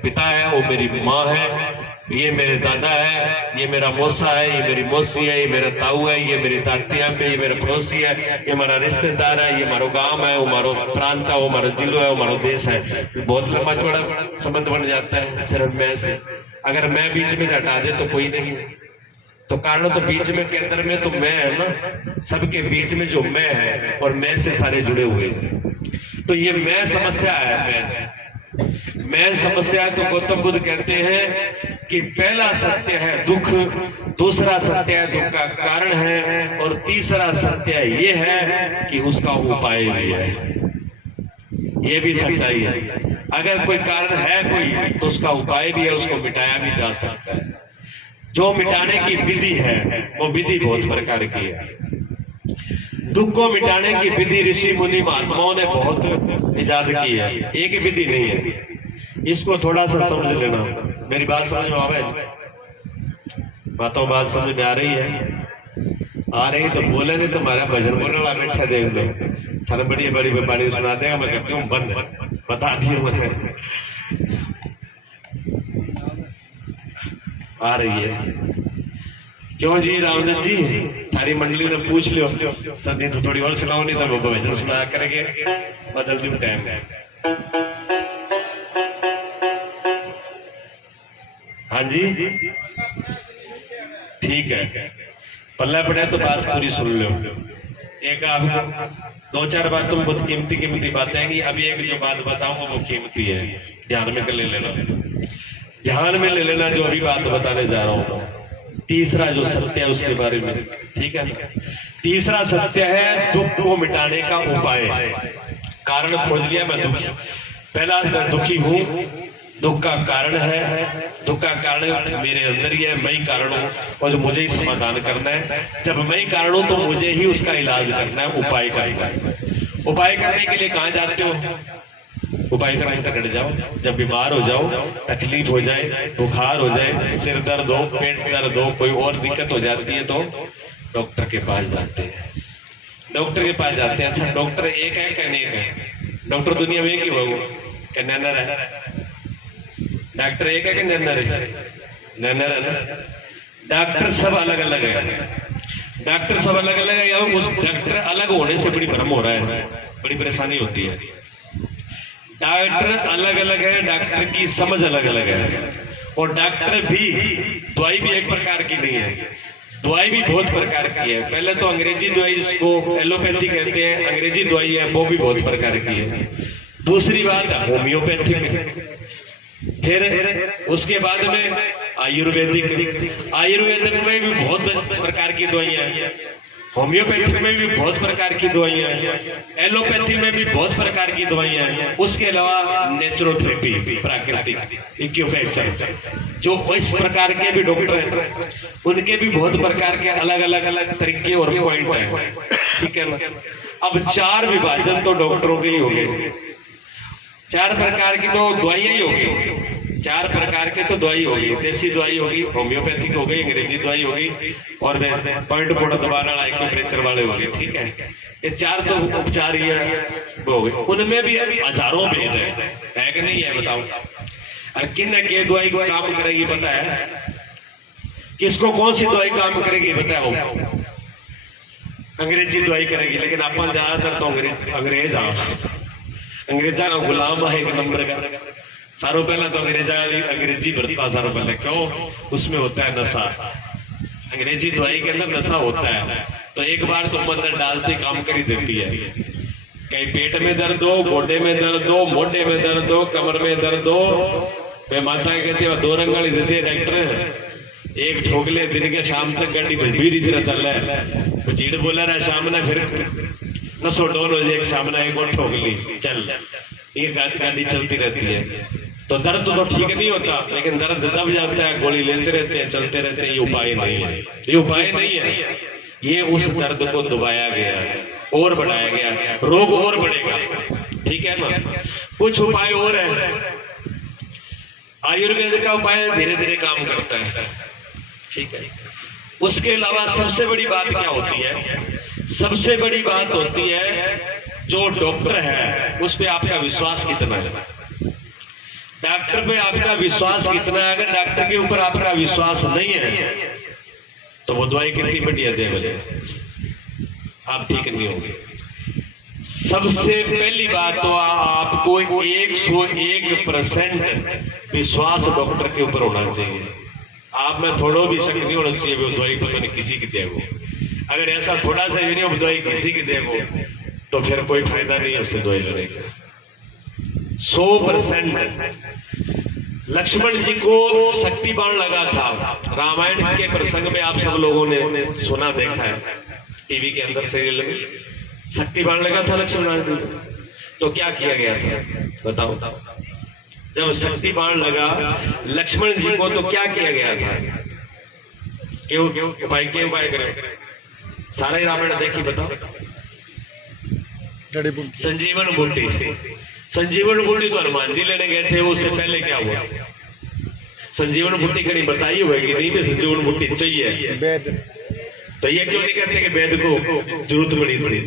पिता है, वो मेरी माँ है, ये मेरे दादा है, ये मेरा मौसा है, ये मेरी मौसी है, ये मेरा ताऊ है, ये मेरी तातिया है, ये मेरा पड़ोसी है, ये हमारा रिश्तेदार है, ये हमारा गांव है, वो हमारा प्रांत है, वो हमारा जिलो है, वो हमारा देश है। बहुत लंबा चौड़ा संबंध बन जाता है सिर्फ मैं से। अगर मैं बीच में हटा दे तो कोई नहीं है। तो कारण तो बीच में केंद्र में तो मैं है ना, सबके बीच में जो मैं है और मैं से सारे जुड़े हुए। तो ये मैं समस्या है। मैं समस्या है तो गौतम बुद्ध कहते हैं कि पहला सत्य है दुख, दूसरा सत्य है दुख का कारण है, और तीसरा सत्य ये है कि उसका उपाय भी है। ये भी सच्चाई है। अगर कोई कारण है कोई तो उसका उपाय भी है, उसको मिटाया भी जा सकता है। जो मिटाने की विधि है वो विधि बहुत प्रकार की है। दुख को मिटाने की विधि ऋषि मुनि महात्माओं ने बहुत इजाद की है, एक विधि नहीं है। इसको थोड़ा सा समझ लेना। मेरी बात समझ में आ रही है? बात समझ में आ रही है? आ रही तो बोले, नहीं तुम्हारा भजन बोलने वाला बैठा देख दो, थाने बड़ी बड़ी बाड़ी सुना देगा। मैं कहती हूँ बंद, बता दिए मुझे। आ रही है क्यों जी? रामदत्त जी थारी मंडली ने पूछ लियो सदी तो थोड़ी और सुनाओ, नहीं तो वो भजन सुनाया करेंगे। बदल दूं टाइम। हाँ जी ठीक है, पल्ला पड़ा तो बात पूरी सुन लो। एक आप दो चार बात तुम बहुत कीमती बातें हैं। अभी एक जो बात बताऊंगा वो कीमती है, ध्यान में कर ले लेना, ध्यान में ले लेना जो अभी बात बताने जा रहा हूँ। तीसरा जो सत्य है उसके बारे में, ठीक है। तीसरा सत्य है दुख को मिटाने का उपाय। कारण खोज लिया मैं दुखी, पहला दुखी हूँ, दुख का कारण है, दुख का कारण मेरे अंदर ही है, मैं ही कारण हूँ और जो मुझे ही समाधान करना है। जब मैं ही कारण हूँ तो मुझे ही उसका इलाज करना है, उपाय करना है। उपाय करने के लिए कहाँ जाते हो? उपाय करने तक डट जाओ। जब बीमार हो जाओ, तकलीफ हो जाए, बुखार हो जाए, सिर दर्द हो, पेट दर्द हो, कोई और दिक्कत हो जाती है तो डॉक्टर के पास जाते हैं। डॉक्टर के पास जाते हैं। अच्छा डॉक्टर एक है क्या? नहीं है। डॉक्टर दुनिया में एक ही होगा क्या? नैनर है। डॉक्टर एक है कि नैनर है? नैनर है ना। डॉक्टर सब अलग अलग है। डॉक्टर सब अलग अलग है, या उस डॉक्टर अलग होने से बड़ी भ्रम हो रहा है, बड़ी परेशानी होती है। डॉक्टर अलग अलग है, डॉक्टर की समझ अलग अलग है। और डॉक्टर भी, दवाई भी एक प्रकार की नहीं है, दवाई भी बहुत प्रकार की है। पहले तो अंग्रेजी दवाई जिसको एलोपैथी कहते हैं, अंग्रेजी दवाई है, वो भी बहुत प्रकार की है। दूसरी बात होम्योपैथिक, फिर उसके बाद में आयुर्वेदिक। आयुर्वेदिक में भी बहुत प्रकार की दवाइयाँ हैं, होम्योपैथिक में भी बहुत प्रकार की दवाइयाँ हैं, एलोपैथी में भी बहुत प्रकार की दवाइयाँ हैं। उसके अलावा नेचुरोथेरेपी, प्राकृतिक, एक्यूपंक्चर, जो इस प्रकार के भी डॉक्टर हैं, उनके भी बहुत प्रकार के अलग अलग तरीके और पॉइंट हैं, ठीक है ना। अब चार विभाजन तो डॉक्टरों के ही हो गए, चार प्रकार की तो दवाइयाँ ही होगी, चार प्रकार के तो दवाई होगी। देसी दवाई होगी, होम्योपैथिक हो गई, अंग्रेजी दवाई होगी, और पॉइंट फोड़ा दबाने वाला एक्यूप्रेशर वाले हो गए, ठीक है। ये चार तो उपचार ही हो गए। उनमें भी हजारों भेद है कि नहीं है? बताओ। और किन के दवाई को काम करेगी पता है? किसको कौन सी दवाई काम करेगी पता है? अंग्रेजी दवाई करेगी, लेकिन अपन ज्यादातर तो अंग्रेज अंग्रेजा का गुलाम है एक नंबर का। सारों पहला तो अंग्रेजी बरता सारों पहले, क्यों? उसमें होता है नशा। अंग्रेजी दवाई के अंदर नशा होता है, तो एक बार तुम अंदर डालते काम कर ही देती है। कहीं पेट में दर्द हो, गोडे में दर्द हो, मोढे में दर्द हो, कमर में दर्द हो, मैं माता कहती है 2 रंग वाली देती है डॉक्टर, एक ठोक ले दिन के शाम तक गड्डी भीड़ तरह चल रहा है, चीड़ बोला रहा शाम ने फिर नसो डोल हो जाए, एक सामने एक और ठोक ली चल, ये गाड़ी चलती रहती है। तो दर्द तो ठीक नहीं होता, लेकिन दर्द दब जाता है, गोली लेते रहते हैं, चलते रहते हैं। ये उपाय नहीं है, ये उपाय नहीं है, ये उस दर्द को दबाया गया है और बढ़ाया गया है, रोग और बढ़ेगा। ठीक है ना। कुछ उपाय और है, आयुर्वेद का उपाय धीरे धीरे काम करता है। ठीक है। उसके अलावा सबसे बड़ी बात क्या होती है? सबसे बड़ी बात होती है जो डॉक्टर है उस पे आपका विश्वास कितना है, डॉक्टर पे आपका विश्वास कितना है। अगर डॉक्टर के ऊपर आपका विश्वास नहीं है तो वो दवाई कितनी बढ़िया दे बोले, आप ठीक नहीं होंगे। सबसे पहली बात तो आपको 101% विश्वास डॉक्टर के ऊपर होना चाहिए। आप में थोड़ा भी शक नहीं होना चाहिए वो दवाई पता नहीं किसी की देगो। अगर ऐसा थोड़ा सा भी नहीं दवाई किसी की देगो तो फिर कोई फायदा नहीं है उससे दवाई लेने का। 100%। लक्ष्मण जी को शक्ति बाण लगा था, रामायण के प्रसंग में आप सब लोगों ने सुना देखा है, टीवी के अंदर सीरियल में शक्ति बाण लगा था लक्ष्मण जी। तो क्या किया गया था बताओ? जब शक्ति बाण लगा लक्ष्मण जी को तो क्या किया गया था? क्यों उपाय करें? सारा ही रामायण देखी बताओ। संजीवन बूटी, संजीवन बूटी तो हनुमान जी लेने गए थे, उससे पहले क्या हुआ? संजीवन बूटी कहीं बताई होगी नहीं भी संजीवन बूटी चाहिए वेद, तो ये क्यों नहीं कहते कि वेद को जरूरत पड़ी थी?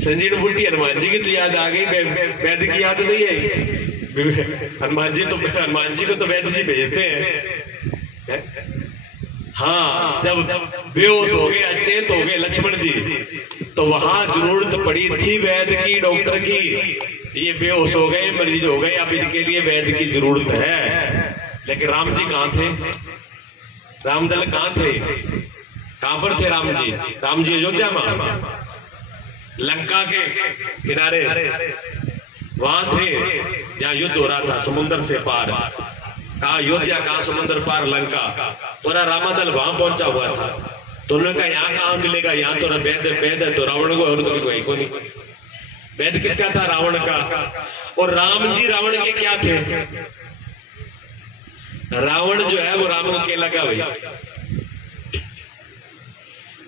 संजीवन बूटी हनुमान जी की तो याद आ गई, वेद की याद नहीं है। हनुमान जी को तो वेद जी भेजते हैं। हाँ, जब बेहोश हो गए, अचेत हो गए लक्ष्मण जी, तो वहां जरूरत पड़ी थी वैद की, डॉक्टर की। ये बेहोश हो गए, मरीज हो गए, अब इनके लिए वैद की जरूरत है। लेकिन राम जी कहाँ थे? रामदल कहाँ थे? कहाँ पर थे राम जी? राम जी अयोध्या में, लंका के किनारे वहां थे जहाँ युद्ध हो रहा था समुद्र से पार। कहा अयोध्या, कहा समुद्र पार लंका। पूरा रामादल वहां पहुंचा हुआ था। तो उन्होंने कहा यहाँ कहाँ मिलेगा? यहाँ तो वेद है तो रावण को, और तो कोई को नहीं। वेद किसका था? रावण का। और राम जी रावण के क्या थे? रावण जो है वो राम को अकेला का भाई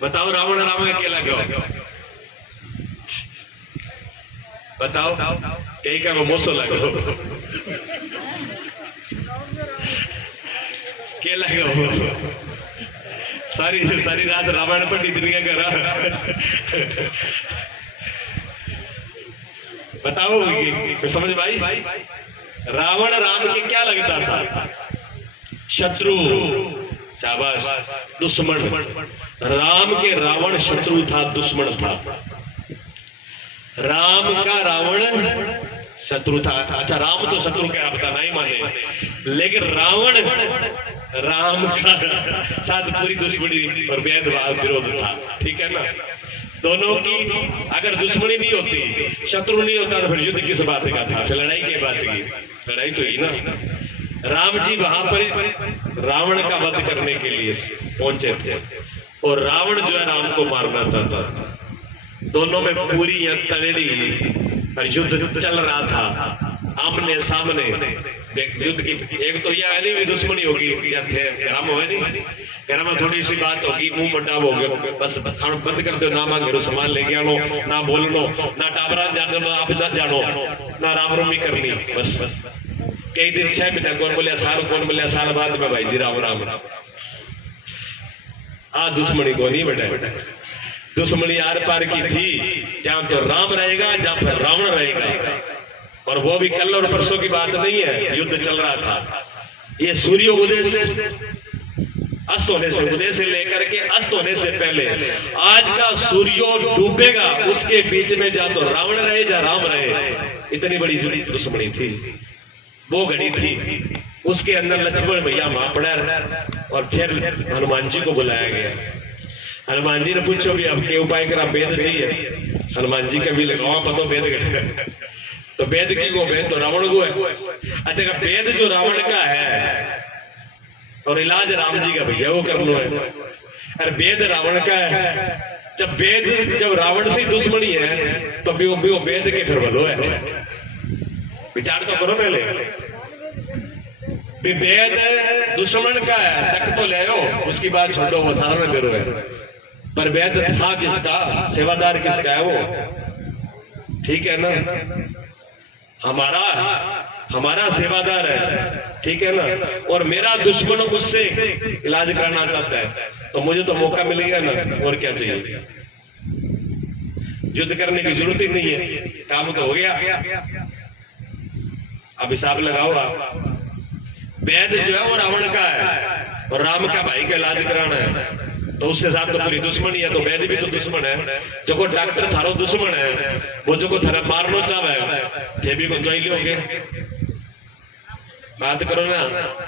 बताओ, रावण राम का अकेला का बताओ? कहीं का वो मोसो लगो के लगो, सारी रात रामायण पर दुनिया करा। बताओ समझ भाई? रावण राम के क्या लगता था? शत्रु। शाबाश, दुश्मन। राम के रावण शत्रु था, दुश्मन था। राम का रावण शत्रु था। अच्छा, राम तो शत्रु के आप नहीं माने, लेकिन रावण राम का साथ पूरी दुश्मनी और भेदभाव विरोध था। ठीक है ना। दोनों की अगर दुश्मनी नहीं होती, शत्रु नहीं होता, तो फिर युद्ध किस बात का था? फिर लड़ाई की बात की, लड़ाई तो ही ना। राम जी वहां पर रावण का वध करने के लिए पहुंचे थे, और रावण जो है राम को मारना चाहता था। दोनों में पूरी तड़ेड़ी और युद्ध चल रहा था, आमने सामने युद्ध की। एक तो यह नहीं भी दुश्मनी होगी, राम हो नहीं, घर में थोड़ी सी बात होगी, मुंह मंडाव हो गया, बस खाना बंद कर दो, ना मांगे सामान लेके आनो, ना बोलनो, ना टाबरा जानो, आप ना जानो, ना राम रोमी करनी। बस कई दिन 6 महीने कौन बोलिया, साल बाद में भाई जी राम राम राम। दुश्मनी को नहीं बेटा, दुश्मनी आर पार की थी। जहां तो राम रहेगा, जहां पर रावण रहेगा। और वो भी कल और परसों की बात नहीं है, युद्ध चल रहा था। ये सूर्य उदय से अस्त होने से, उदय से लेकर के अस्त होने से पहले आज का सूर्य डूबेगा, उसके बीच में जा तो रावण रहे, जा राम रहे। इतनी बड़ी दुश्मनी थी, वो घड़ी थी। उसके अंदर लक्ष्मण भैया वहां पड़ा, और फिर हनुमान जी को बुलाया गया। हनुमान जी ने पूछो भी अब के उपाय करा? वेद चाहिए। हनुमान जी का भी लगाओ पतो वेद तो वेद की को वेद तो रावण को है। अच्छा वेद जो रावण का है और इलाज राम जी का भैया वो कर लो है। अरे वेद रावण का है, जब रावण से दुश्मनी है तो भी वो वेद के फिर भलो है। विचार तो करो पहले, वेद दुश्मन का है, चक तो ले लो, उसकी बात छोड़ो, वो सारा में बेरो है। पर वेद था किसका, सेवादार किसका है वो, ठीक है ना, हमारा सेवादार है, ठीक है ना। और मेरा दुश्मन उससे इलाज कराना चाहता है तो मुझे तो मौका मिल गया ना, और क्या चाहिए। युद्ध करने की जरूरत ही नहीं है, काम तो हो गया। अब हिसाब लगाओ आप, वेद जो है वो रावण का है और राम का भाई का इलाज कराना है, तो उसके साथ तो पूरी दुश्मनी है। तो वेद भी तो दुश्मन है, जो को डॉक्टर थारो दुश्मन है, वो जो को थारा मारना चाहे थे भी को दवाई लोगे, बात करो ना,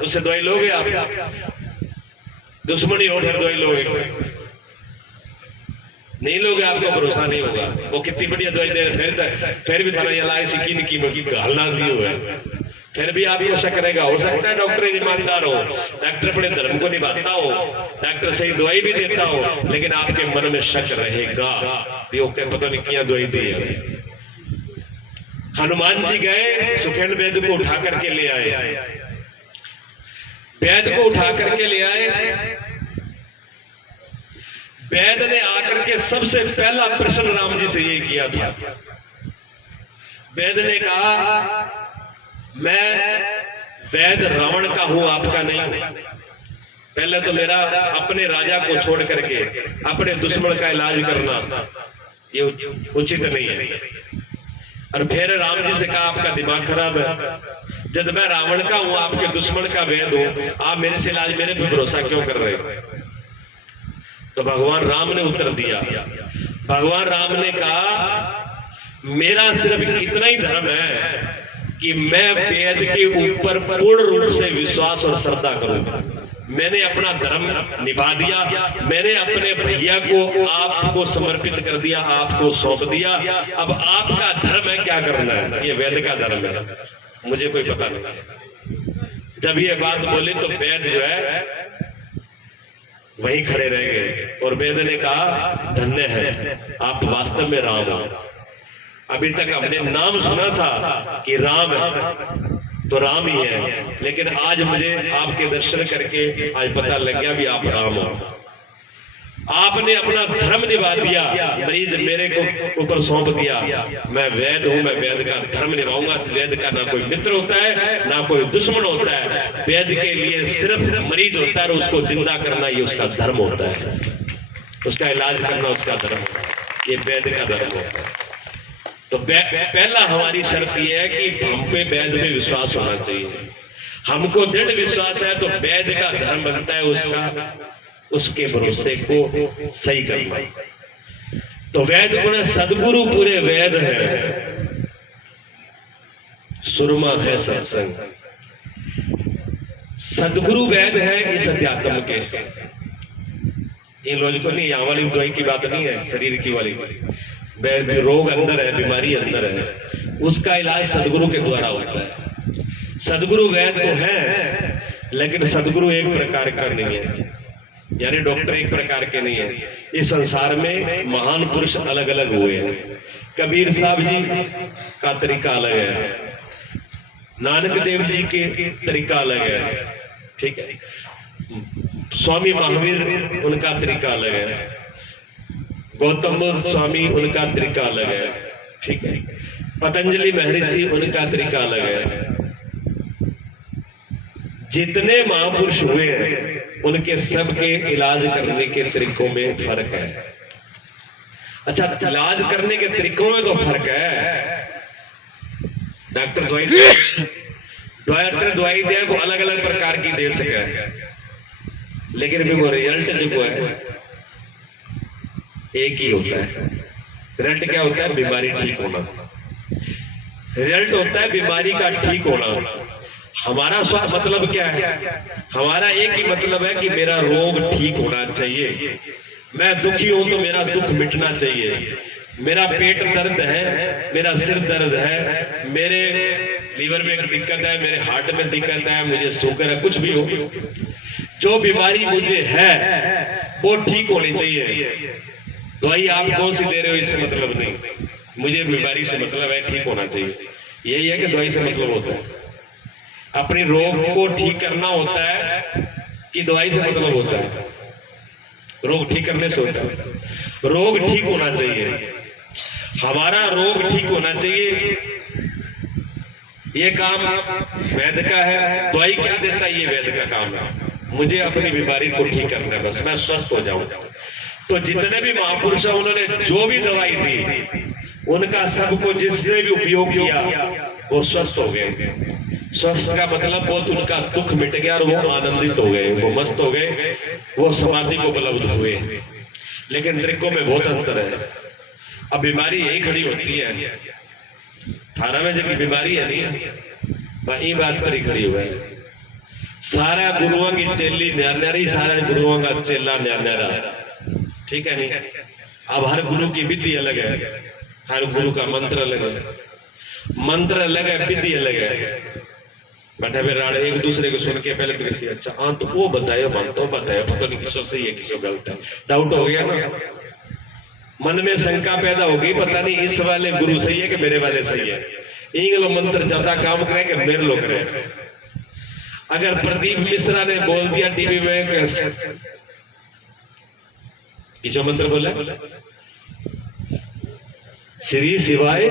उससे दवाई लोगे आप, दुश्मनी हो फिर दवाई लोगे, नहीं लोगे, आपको भरोसा नहीं होगा। वो कितनी बढ़िया दवाई दे रहे, फिर भी थारा इलाज सीखी की हल्ला दी हुआ है, फिर भी आपको शक रहेगा। हो सकता है डॉक्टर ईमानदार हो, डॉक्टर अपने धर्म को निभाता हो, डॉक्टर सही दवाई भी देता हो, लेकिन आपके मन में शक रहेगा, पता नहीं क्या दवाई दी है। हनुमान जी गए, सुखेन वेद को उठा करके ले आए, वेद को उठा करके ले आए। वेद ने आकर के सबसे पहला प्रश्न राम जी से ये किया था। वेद ने कहा, मैं वेद रावण का हूं, आपका नहीं हूं। पहले तो मेरा अपने राजा को छोड़ करके अपने दुश्मन का इलाज करना ये उचित नहीं है। और फिर राम जी से कहा, आपका दिमाग खराब है, जब मैं रावण का हूं, आपके दुश्मन का वेद हूं, आप मेरे से इलाज, मेरे पे भरोसा क्यों कर रहे हो। तो भगवान राम ने उत्तर दिया, भगवान राम ने कहा, मेरा सिर्फ इतना ही धर्म है कि मैं वेद के ऊपर पूर्ण रूप से विश्वास और श्रद्धा करूंगा। मैंने अपना धर्म निभा दिया, मैंने अपने भैया को आपको समर्पित कर दिया, आपको सौंप दिया। अब आपका धर्म है, क्या करना है, ये वेद का धर्म है, मुझे कोई पता नहीं। जब ये बात बोली तो वेद जो है वहीं खड़े रह गए और वेद ने कहा, धन्य है आप वास्तव में राम हो। अभी तक हमने नाम सुना था कि राम है तो राम ही है, लेकिन आज मुझे आपके दर्शन करके आज पता लग गया भी आप राम हो। आपने अपना धर्म निभा दिया, मरीज मेरे को ऊपर सौंप दिया। मैं वेद हूं, मैं वेद का धर्म निभाऊंगा। वेद का ना कोई मित्र होता है, ना कोई दुश्मन होता है। वेद के लिए सिर्फ मरीज होता है और उसको जिंदा करना ये उसका धर्म होता है, उसका इलाज करना उसका धर्म होता है, ये वेद का धर्म होता है। तो पहला हमारी शर्त यह है कि हम पे वेद में विश्वास होना चाहिए। हमको दृढ़ विश्वास है तो वेद का धर्म बनता है उसके भरोसे को सही करना। तो वेद गुण सदगुरु पूरे वेद है, सुरमा है सत्संग। सदगुरु वेद है इस अध्यात्म के। ये लॉजिकल नहीं, यहाँ वाली दवाई की बात नहीं है, शरीर की वाली। रोग अंदर है, बीमारी अंदर है, उसका इलाज सदगुरु के द्वारा होता है। सदगुरु वैद्य तो है, लेकिन सदगुरु एक प्रकार का नहीं है, यानी डॉक्टर एक प्रकार के नहीं है। इस संसार में महान पुरुष अलग अलग हुए हैं। कबीर साहब जी का तरीका अलग है, नानक देव जी के तरीका अलग है, ठीक है। स्वामी महावीर उनका तरीका अलग है, गौतम बुद्ध स्वामी उनका तरीका अलग है, ठीक है। पतंजलि महर्षि उनका तरीका अलग है। जितने महापुरुष हुए हैं उनके सबके इलाज करने के तरीकों में फर्क है। अच्छा, इलाज करने के तरीकों में तो फर्क है। डॉक्टर दवाई दे वो अलग अलग प्रकार की दे सके, लेकिन भी वो रिजल्ट जो है एक ही होता है। रिजल्ट क्या होता है? बीमारी ठीक होना। रिजल्ट होता है बीमारी का ठीक होना। हमारा मतलब क्या है? हमारा एक ही मतलब है कि मेरा रोग ठीक होना चाहिए। मैं दुखी हूं तो मेरा दुख मिटना चाहिए। मेरा पेट दर्द है, मेरा सिर दर्द है, मेरे लीवर में एक दिक्कत है, मेरे हार्ट में दिक्कत है, मुझे शुगर है, कुछ भी हो, जो बीमारी मुझे है वो ठीक होनी चाहिए। दवाई आप कौन सी दे रहे हो इससे मतलब नहीं, मुझे बीमारी से मतलब है, ठीक होना चाहिए। यही है कि दवाई से मतलब होता है। अपने रोग को ठीक करना होता है कि दवाई से मतलब होता है? रोग ठीक करने से होता है। रोग ठीक होना चाहिए, हमारा रोग ठीक होना चाहिए, ये काम वैद्य का है। दवाई क्या देता है? ये वैद्य का काम है। मुझे अपनी बीमारी को ठीक करना है, बस मैं स्वस्थ हो जाऊं। तो जितने भी महापुरुष हैं उन्होंने जो भी दवाई दी, उनका सबको जिसने भी उपयोग किया वो स्वस्थ हो गए। स्वस्थ का मतलब बहुत उनका दुख मिट गया और वो आनंदित हो गए, वो मस्त हो गए, वो समाधि को उपलब्ध हुए। लेकिन तरीकों में बहुत अंतर है। अब बीमारी यही खड़ी होती है, थाना में जो बीमारी है नहीं, वही बात पर ही खड़ी हुआ है। सारा गुरुओं की चेली न्यारी, सारा गुरुओं का चेला न्यारा, ठीक है नहीं। अब हर गुरु की विधि अलग है, हर गुरु का मंत्र अलग है, मंत्र अलग है, विधि अलग है। बैठे हुए राड़े एक दूसरे को सुन के पहले तो किसी अच्छा हाँ तो वो बताया, मानता हूँ बताया, पता नहीं किसो सही है किसो गलत है, डाउट हो गया ना, मन में शंका पैदा हो गई, पता नहीं इस वाले गुरु सही है कि मेरे वाले सही है। इन मंत्र ज्यादा काम करे कि मेरे लोग करे। अगर प्रदीप मिश्रा ने बोल दिया टीवी में किसो मंत्र बोला, श्री शिवाय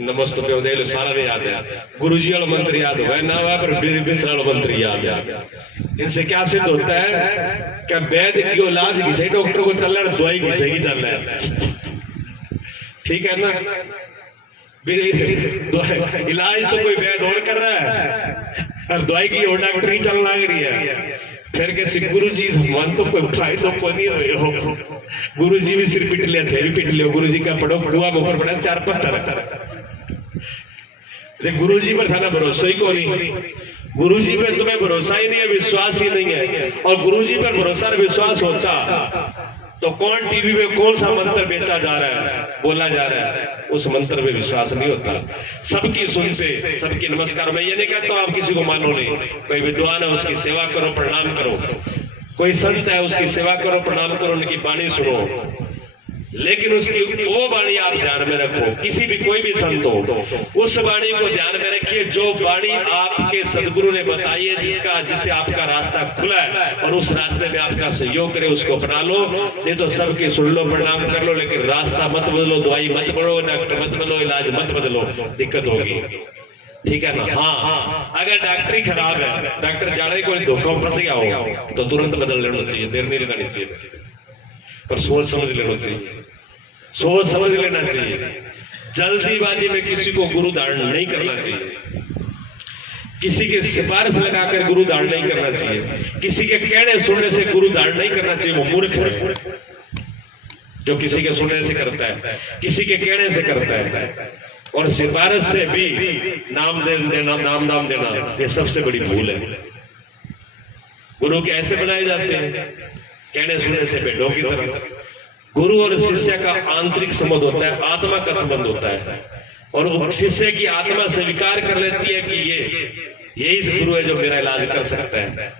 नमस्तुभ्यं उदय, सारा नहीं याद है। गुरुजी वाला मंत्र याद हुआ ना हुआ, पर मिश्रा वाला मंत्र याद है। इनसे क्या सिद्ध होता है कि वैद्य की इलाज घिसे डॉक्टर को चल रहा है, दवाई घिसे ही चल रहा है, ठीक है ना। इलाज तो कोई वैद्य और कर रहा है और दवाई की और डॉक्टर ही चल लग रही है। फिर कैसे गुरु जी मन तो कोई फायदा को नहीं हो, गुरु जी भी सिर पिट लिया थे, भी पिट लियो। गुरु जी का पढ़ो कुआ ऊपर पड़ा 4 पत्थर, गुरु जी पर था भरोसा ही को नहीं। गुरु जी पर तुम्हें भरोसा ही नहीं है, विश्वास ही नहीं है। और गुरु जी पर भरोसा और विश्वास होता तो कौन टीवी में कौन सा मंत्र बेचा जा रहा है, बोला जा रहा है, उस मंत्र में विश्वास नहीं होता। सबकी सुनते, सबकी नमस्कार। मैं ये नहीं कहता आप किसी को मानो नहीं, कोई विद्वान है उसकी सेवा करो, प्रणाम करो, कोई संत है उसकी सेवा करो, प्रणाम करो, उनकी वाणी सुनो, लेकिन उसकी वो वाणी आप ध्यान में रखो। किसी भी कोई भी संत हो उस वाणी को ध्यान में रखिए जो वाणी आपके सदगुरु ने बताई है, जिससे आपका रास्ता खुला है और उस रास्ते में आपका सहयोग करे, उसको अपना लो। नहीं तो सबकी सुन लो, प्रणाम कर लो, लेकिन रास्ता मत बदलो, दवाई मत बदलो, डॉक्टर मत बदलो, इलाज मत बदलो, दिक्कत होगी, ठीक है ना। हाँ, अगर डॉक्टरी खराब है, डॉक्टर जाने को धोखा फंस गया हो तो तुरंत बदल लेना चाहिए, देर नहीं लगानी चाहिए, पर सोच समझ लेना चाहिए, सोच समझ लेना चाहिए। जल्दीबाजी में किसी को गुरु धारण नहीं करना चाहिए, किसी के सिफारिश लगाकर गुरु धारण नहीं करना चाहिए, किसी के कहने सुनने से गुरु धारण नहीं करना चाहिए। वो मूर्ख है जो किसी के सुनने से करता है, किसी के कहने से करता है, और सिफारिश से भी नाम देना, नाम देना, ये सबसे बड़ी भूल है। गुरु कैसे बनाए जाते हैं? कहने सुनने से बेटों की तरह। गुरु और शिष्य का आंतरिक संबंध होता है, आत्मा का संबंध होता है, और शिष्य की आत्मा स्वीकार कर लेती है कि यही गुरु है जो मेरा इलाज कर सकता है,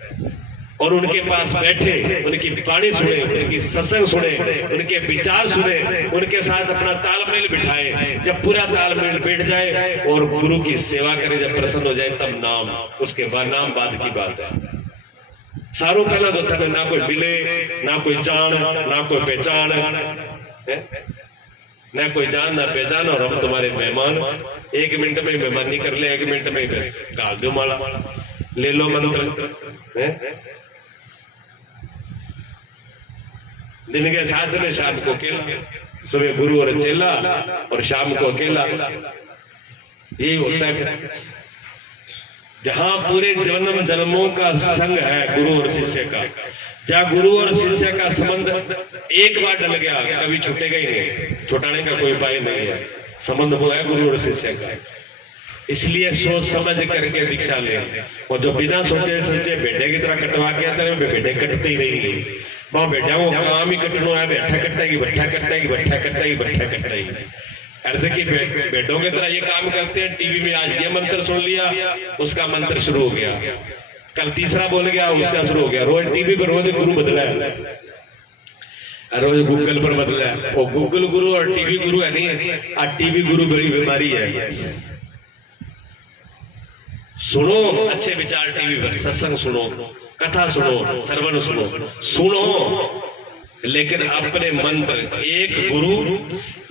और उनके पास बैठे, उनकी वाणी सुने, उनकी सत्संग सुने, उनके विचार सुने, उनके साथ अपना तालमेल बिठाए। जब पूरा तालमेल बैठ जाए और गुरु की सेवा करे, जब प्रसन्न हो जाए, तब नाम, उसके बाद नाम बाद की बात है। सारों पहला तो था ना कोई मिले, ना कोई जान, ना कोई पहचान, ना कोई जान ना पहचान, और हम तुम्हारे मेहमान। 1 मिनट में मेहमानी कर ले, 1 मिनट में गाल दो माला, ले लो मंत्र, दिन के साथ में शाम को अकेला, सुबह गुरु और चेला और शाम को अकेला। यही होता है जहां पूरे जन्म जन्मों का संग है गुरु और शिष्य का। जहां गुरु और शिष्य का संबंध एक बार डल गया, कभी छूटेगा ही नहीं, छुटाने का कोई उपाय नहीं है। संबंध वो है गुरु और शिष्य का। इसलिए सोच समझ करके दीक्षा ले, और जो बिना सोचे समझे भेड़े की तरह कटवा के आते हैं, भेड़े कटते ही नहीं। वहां बैठा वो काम ही कटनो है, बैठा कट्टाएगी बैठा कट्टाएगी बैठा कट्टाएगी बैठा कट्टाएगी। ऐसे की बैठों की तरह ये काम करते हैं। टीवी में आज ये मंत्र सुन लिया, उसका मंत्र शुरू हो गया, कल तीसरा बोल गया, उसका शुरू हो गया। रोज टीवी पर रोज गुरु बदला है, रोज गूगल पर बदला है। वो गूगल गुरु और टीवी गुरु है नहीं, आज टीवी गुरु बड़ी बीमारी है। सुनो अच्छे विचार टीवी पर, सत्संग सुनो, कथा सुनो, श्रवण सुनो, लेकिन अपने मंत्र, एक गुरु,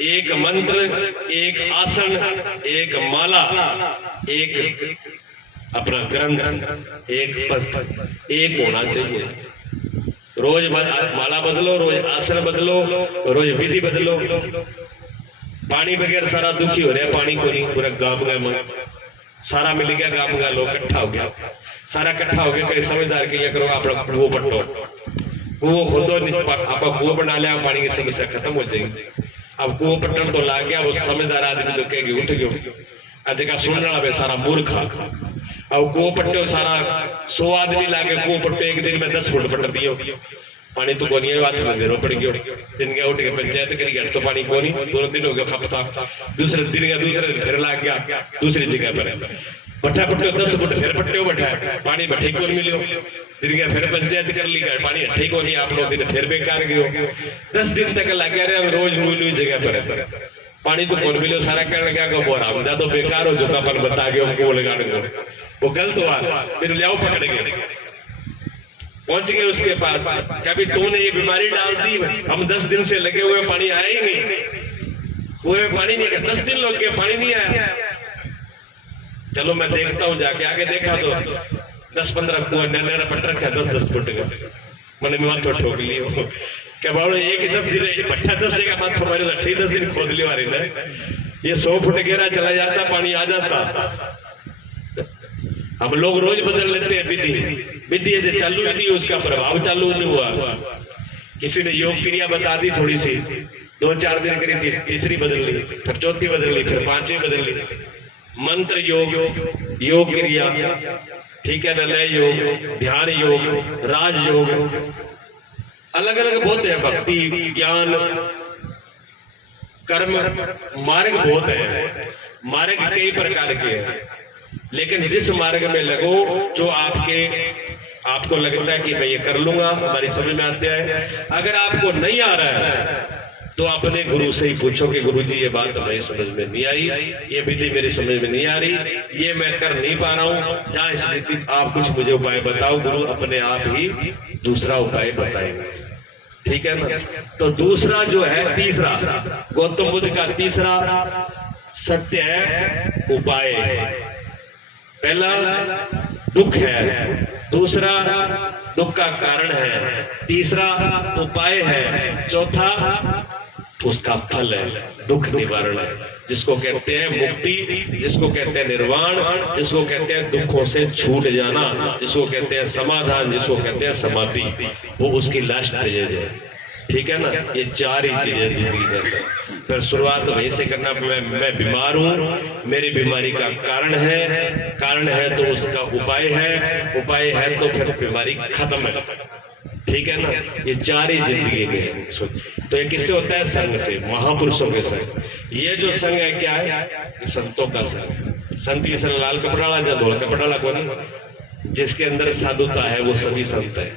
एक मंत्र, एक आसन, एक माला, एक अपना ग्रंथ, एक पद, एक होना चाहिए। रोज माला बदलो, रोज आसन बदलो, रोज विधि बदलो। पानी बगैर सारा दुखी हो रहा है, पानी को नहीं, पूरा गांव गया सारा मिल गया, गांव का लोग इकट्ठा हो गया, सारा इकट्ठा हो गया। कई समझदार के ये करो अपना कुओं पट्टो, कुओं खोदो, आप कुओं बना लिया, पानी की समस्या खत्म हो जाएगी। अब कुओं पट्टन तो लाग गया, वो समझदार आदमी तो कहेगी उठ गयो, अज का सुनने वाला सारा मूर्खा। अब कुओं पट्टे सारा 100 आदमी लागे कुओं पट्टे, एक दिन में 10 फुट पट्ट दियो, पानी तो कोनी है, बात में पड़ गयो। दिन गया उठ के पंचायत करी गया तो पानी कोनी, 2 दिन हो गया खपता, दूसरे दिन गया, दूसरे दिन फिर लाग गया दूसरी जगह पर बट्ठा पट्टे 10 फुट फिर पट्टे बैठा, पानी बट्ठे को मिलो। दिन गया फिर पंचायत कर ली, पानी हट्ठे को नहीं, आप लोग दिन फिर बेकार गयो। 10 दिन तक लग गया, रोज नई जगह पर पानी तो कौन मिलो, सारा कहने क्या को बोरा हम ज्यादा बेकार हो चुका, पर बता गए हमको लगाने को, वो गलत हुआ। फिर ले पकड़ गए, पहुंच गए उसके पास, कभी तूने ये बीमारी डाल दी, हम 10 दिन से लगे हुए, पानी आया ही नहीं, कुएं में पानी नहीं आया, 10 दिन लग गए पानी नहीं आया। चलो मैं देखता हूँ, जाके आगे देखा तो 10-15 कुएं नहरा पट रखा, 10-10 फुट का। मैंने माथो ठोक लियो क्या बाबू, एक 10 दिन पट्टा 10 जगह माथो मारे, 10 दिन खोद लिया ना, ये 100 फुट गहरा चला जाता, पानी आ जाता। अब लोग रोज बदल लेते हैं विधि, विधि चालू नहीं, उसका प्रभाव चालू नहीं हुआ। किसी ने योग क्रिया बता दी थोड़ी सी, 2-4 दिन करी, तीसरी बदल ली, फिर चौथी बदल ली, फिर 5वीं बदल ली। मंत्र योग, योग क्रिया, ठीक है ना, लय योग, ध्यान योग, राज योग, अलग अलग बहुत है। भक्ति, ज्ञान, कर्म मार्ग बहुत है, मार्ग कई प्रकार के हैं, लेकिन जिस मार्ग में लगो, जो आपको लगता है कि मैं ये कर लूंगा, हमारी समझ में आता है। अगर आपको नहीं आ रहा है तो अपने गुरु से ही पूछो कि गुरु जी ये बात मेरी समझ में नहीं आई, ये विधि मेरी समझ में नहीं आ रही, ये मैं कर नहीं पा रहा हूँ, जहाँ इस विधि आप कुछ मुझे उपाय बताओ। गुरु अपने आप ही दूसरा उपाय बताएंगे, ठीक है ना। तो दूसरा जो है, तीसरा गौतम बुद्ध का तीसरा सत्य है उपाय। पहला दुख है, दूसरा दुख का कारण है, तीसरा उपाय है, चौथा उसका फल है, दुख निवारण है, जिसको कहते हैं मुक्ति, जिसको कहते हैं निर्वाण, जिसको कहते हैं दुखों से छूट जाना, जिसको कहते हैं समाधान, जिसको कहते हैं समाधि, वो उसकी लास्ट स्टेज है, ठीक है ना। ये 4 ही चीजें जिंदगी में। फिर शुरुआत वहीं से करना, मैं बीमार हूँ, मेरी बीमारी का कारण है तो उसका उपाय है तो फिर बीमारी खत्म है, ठीक है ना। ये 4 ही जिंदगी में। तो ये किससे होता है? संग से, महापुरुषों के संग। ये जो संग है क्या है? ये संतों का संग। संत की संग लाल कपड़ा या धोल कपड़ा को नहीं, जिसके अंदर साधुता है वो सभी संत है,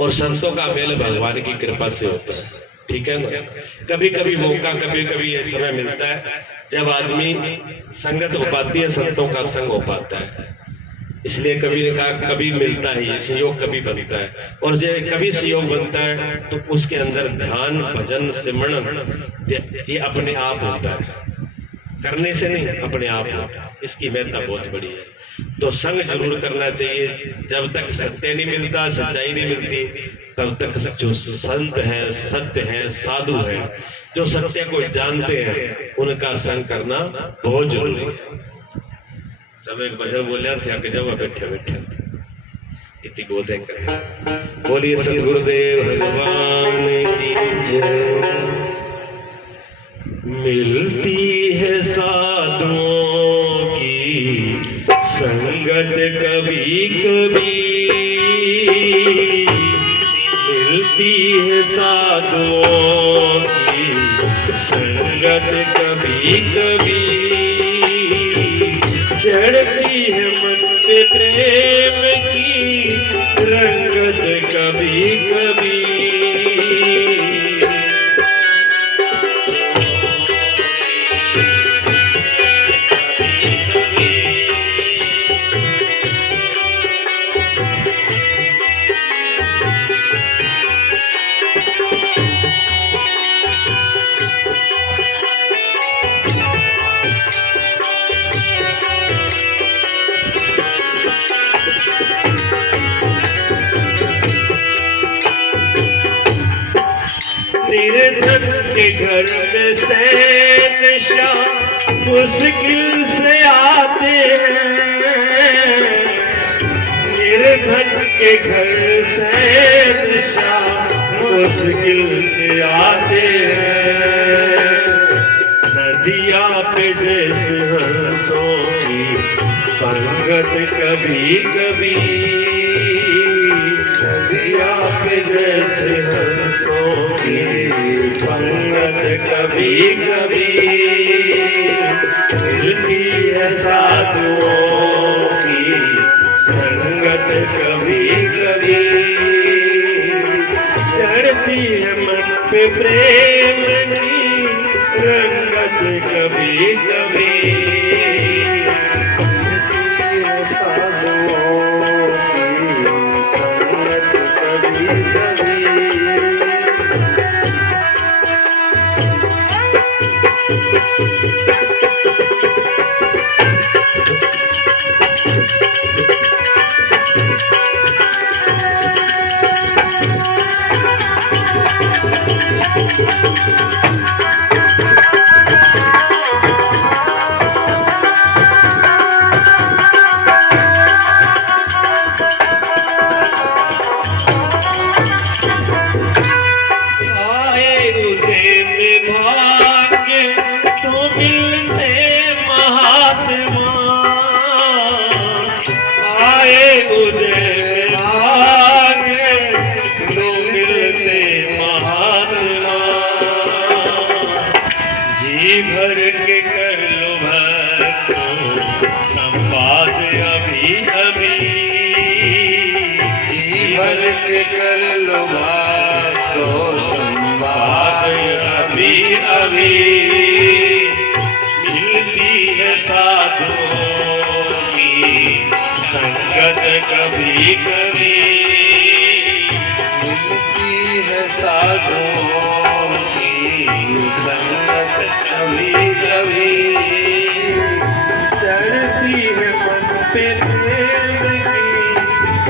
और संतों का मेल भगवान की कृपा से होता है, ठीक है ना। कभी कभी मौका, कभी कभी ये समय मिलता है जब आदमी संगत हो पाती है, संतों का संग हो पाता है, इसलिए कभी ने कहा कभी मिलता है ये सहयोग, कभी बनता है। और जब कभी सहयोग बनता है तो उसके अंदर ध्यान, भजन, सिमरन ये अपने आप होता है, करने से नहीं, अपने आप होता है। इसकी महत्ता बहुत बड़ी है। तो संग जरूर करना चाहिए। जब तक सत्य नहीं मिलता, सच्चाई नहीं मिलती, तब तक जो संत हैं, सत्य हैं, साधु हैं, जो सत्य को जानते हैं, उनका संग करना बहुत जरूरी है। जब एक भजन बोलिया थे कि जब बैठे बैठे इतनी गोदे करें। बोलिए सतगुरुदेव भगवान की जय। मिलती है साधुओं की संगत कभी कभी, मिलती है साधुओं की संगत कभी कभी, चढ़ती है मन पे प्रेम की रंगत कभी कभी। निर्धन के घर में शहंशाह मुश्किल से आते हैं, निर्धन के घर शहंशाह मुश्किल से आते हैं। नदिया पे जैसे हंसों की पंगत कभी कभी, नदिया पे जैसे हंसों की पंगत कभी कभी, मिलती है साधुओं की संगत कभी कभी, चढ़ती है मन पे प्रेम की रंगत कभी कभी, मिलती है साधुओं की संगत कभी कभी। जी भर के कर लो भक्तों संवाद अभी अभी, जी भर के कर लो भक्तों संवाद अभी अभी, मिलती है साधुओं की संगत कभी कभी, मिलती है साधुओं की संगत कभी कभी, चढ़ती है मन पे प्रेम की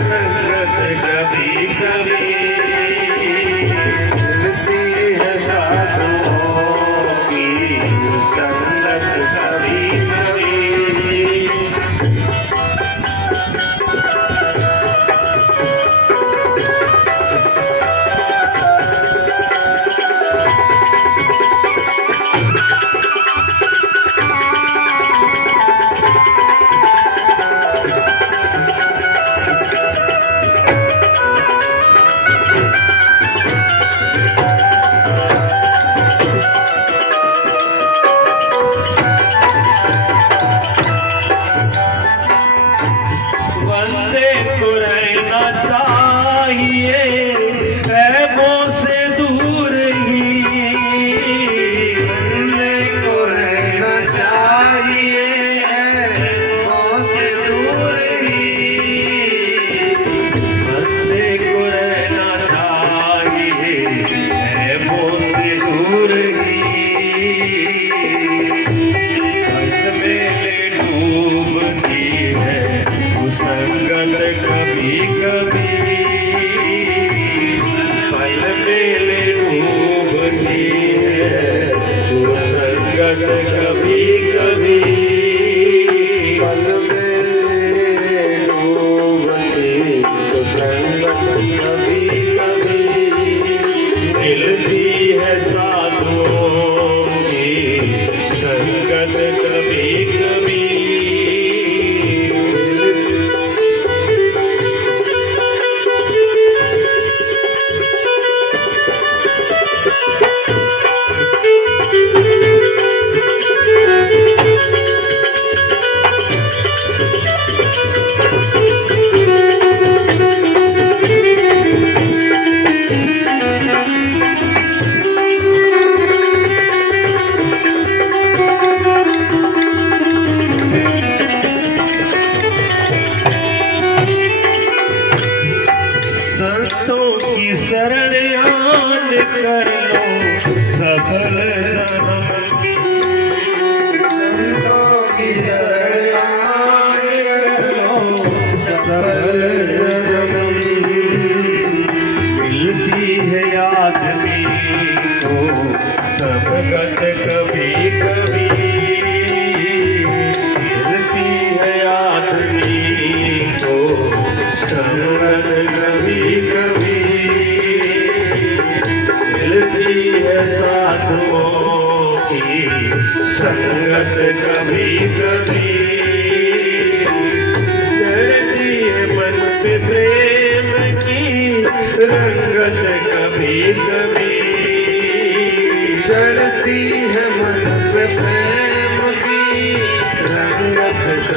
रंगत कभी कभी, मिलती है साधुओं की संगत कभी कभी।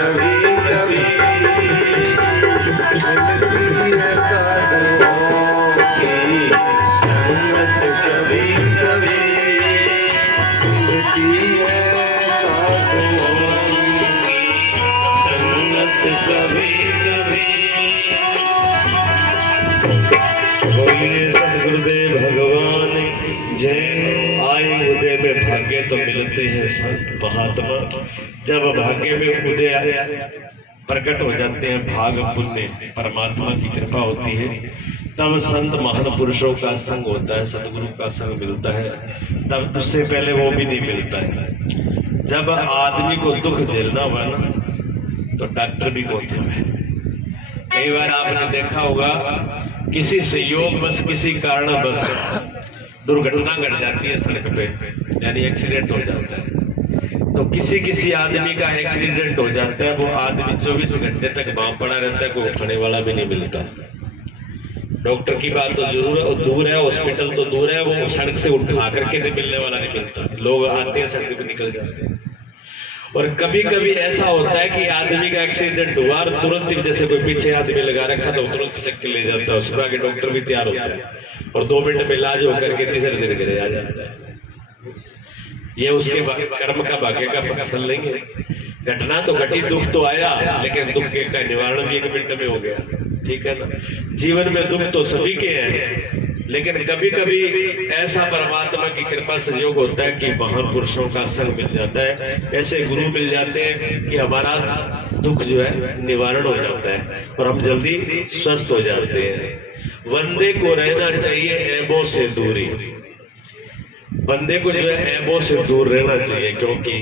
कभी कभी मिलती है साधुओं की संगत, कभी कभी मिलती है साधुओं की संगत, कभी कभी। बोलिए सदगुरुदेव भगवान जय। आए उदय में भाग्य तो मिलते हैं संत महात्मा, जब भाग्य में उदय प्रकट हो जाते हैं, भाग पुण्य परमात्मा की कृपा होती है, तब संत महान पुरुषों का संग होता है, सदगुरु का संग मिलता है। तब उससे पहले वो भी नहीं मिलता है। जब आदमी को दुख झेलना हुआ ना, तो डॉक्टर भी होते हैं। कई बार आपने देखा होगा किसी संयोग बस किसी कारण बस दुर्घटना घट जाती है सड़क पे, यानी एक्सीडेंट हो जाता है। तो किसी आदमी का एक्सीडेंट हो जाता है, वो आदमी 24 घंटे तक वहां पड़ा रहता है, कोई उठाने वाला भी नहीं मिलता। डॉक्टर की बात तो जरूर दूर है, हॉस्पिटल तो दूर है, वो सड़क से उठा करके नहीं मिलने वाला नहीं मिलता। लोग आते हैं सड़क पे निकल जाते हैं। और कभी कभी ऐसा होता है कि आदमी का एक्सीडेंट हुआ और तुरंत ही जैसे कोई पीछे आदमी लगा रखा तो तुरंत चक्कर ले जाता है, उसके आगे डॉक्टर भी तैयार होता है और 2 मिनट में इलाज होकर के तीसरे दिन घरे आ जाता है। ये उसके कर्म का भाग्य का फल नहीं है। घटना तो घटी, दुख तो आया, लेकिन दुख का निवारण भी 1 मिनट में हो गया। ठीक है ना। जीवन में दुख तो सभी के हैं, लेकिन कभी कभी ऐसा परमात्मा की कृपा संयोग होता है कि महान पुरुषों का संग मिल जाता है, ऐसे गुरु मिल जाते हैं कि हमारा दुख जो है निवारण हो जाता है और हम जल्दी स्वस्थ हो जाते हैं। बंदे को रहना चाहिए ऐबों से दूरी, बंदे को जो है ऐबों से दूर रहना चाहिए, क्योंकि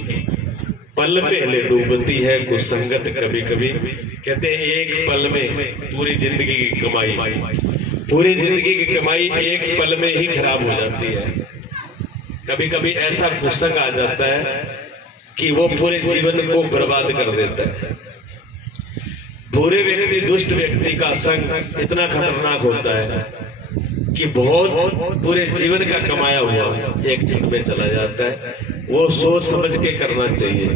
पल पहले डूबती है कुसंगत कभी कभी। कहते हैं एक पल में पूरी जिंदगी की कमाई, पूरी जिंदगी की कमाई एक पल में ही खराब हो जाती है। कभी कभी ऐसा कुसंग आ जाता है कि वो पूरे जीवन को बर्बाद कर देता है। बुरे व्यक्ति, दुष्ट व्यक्ति का संग इतना खतरनाक होता है कि बहुत पूरे जीवन का कमाया हुआ एक क्षण में चला जाता है। वो सोच समझ के करना चाहिए।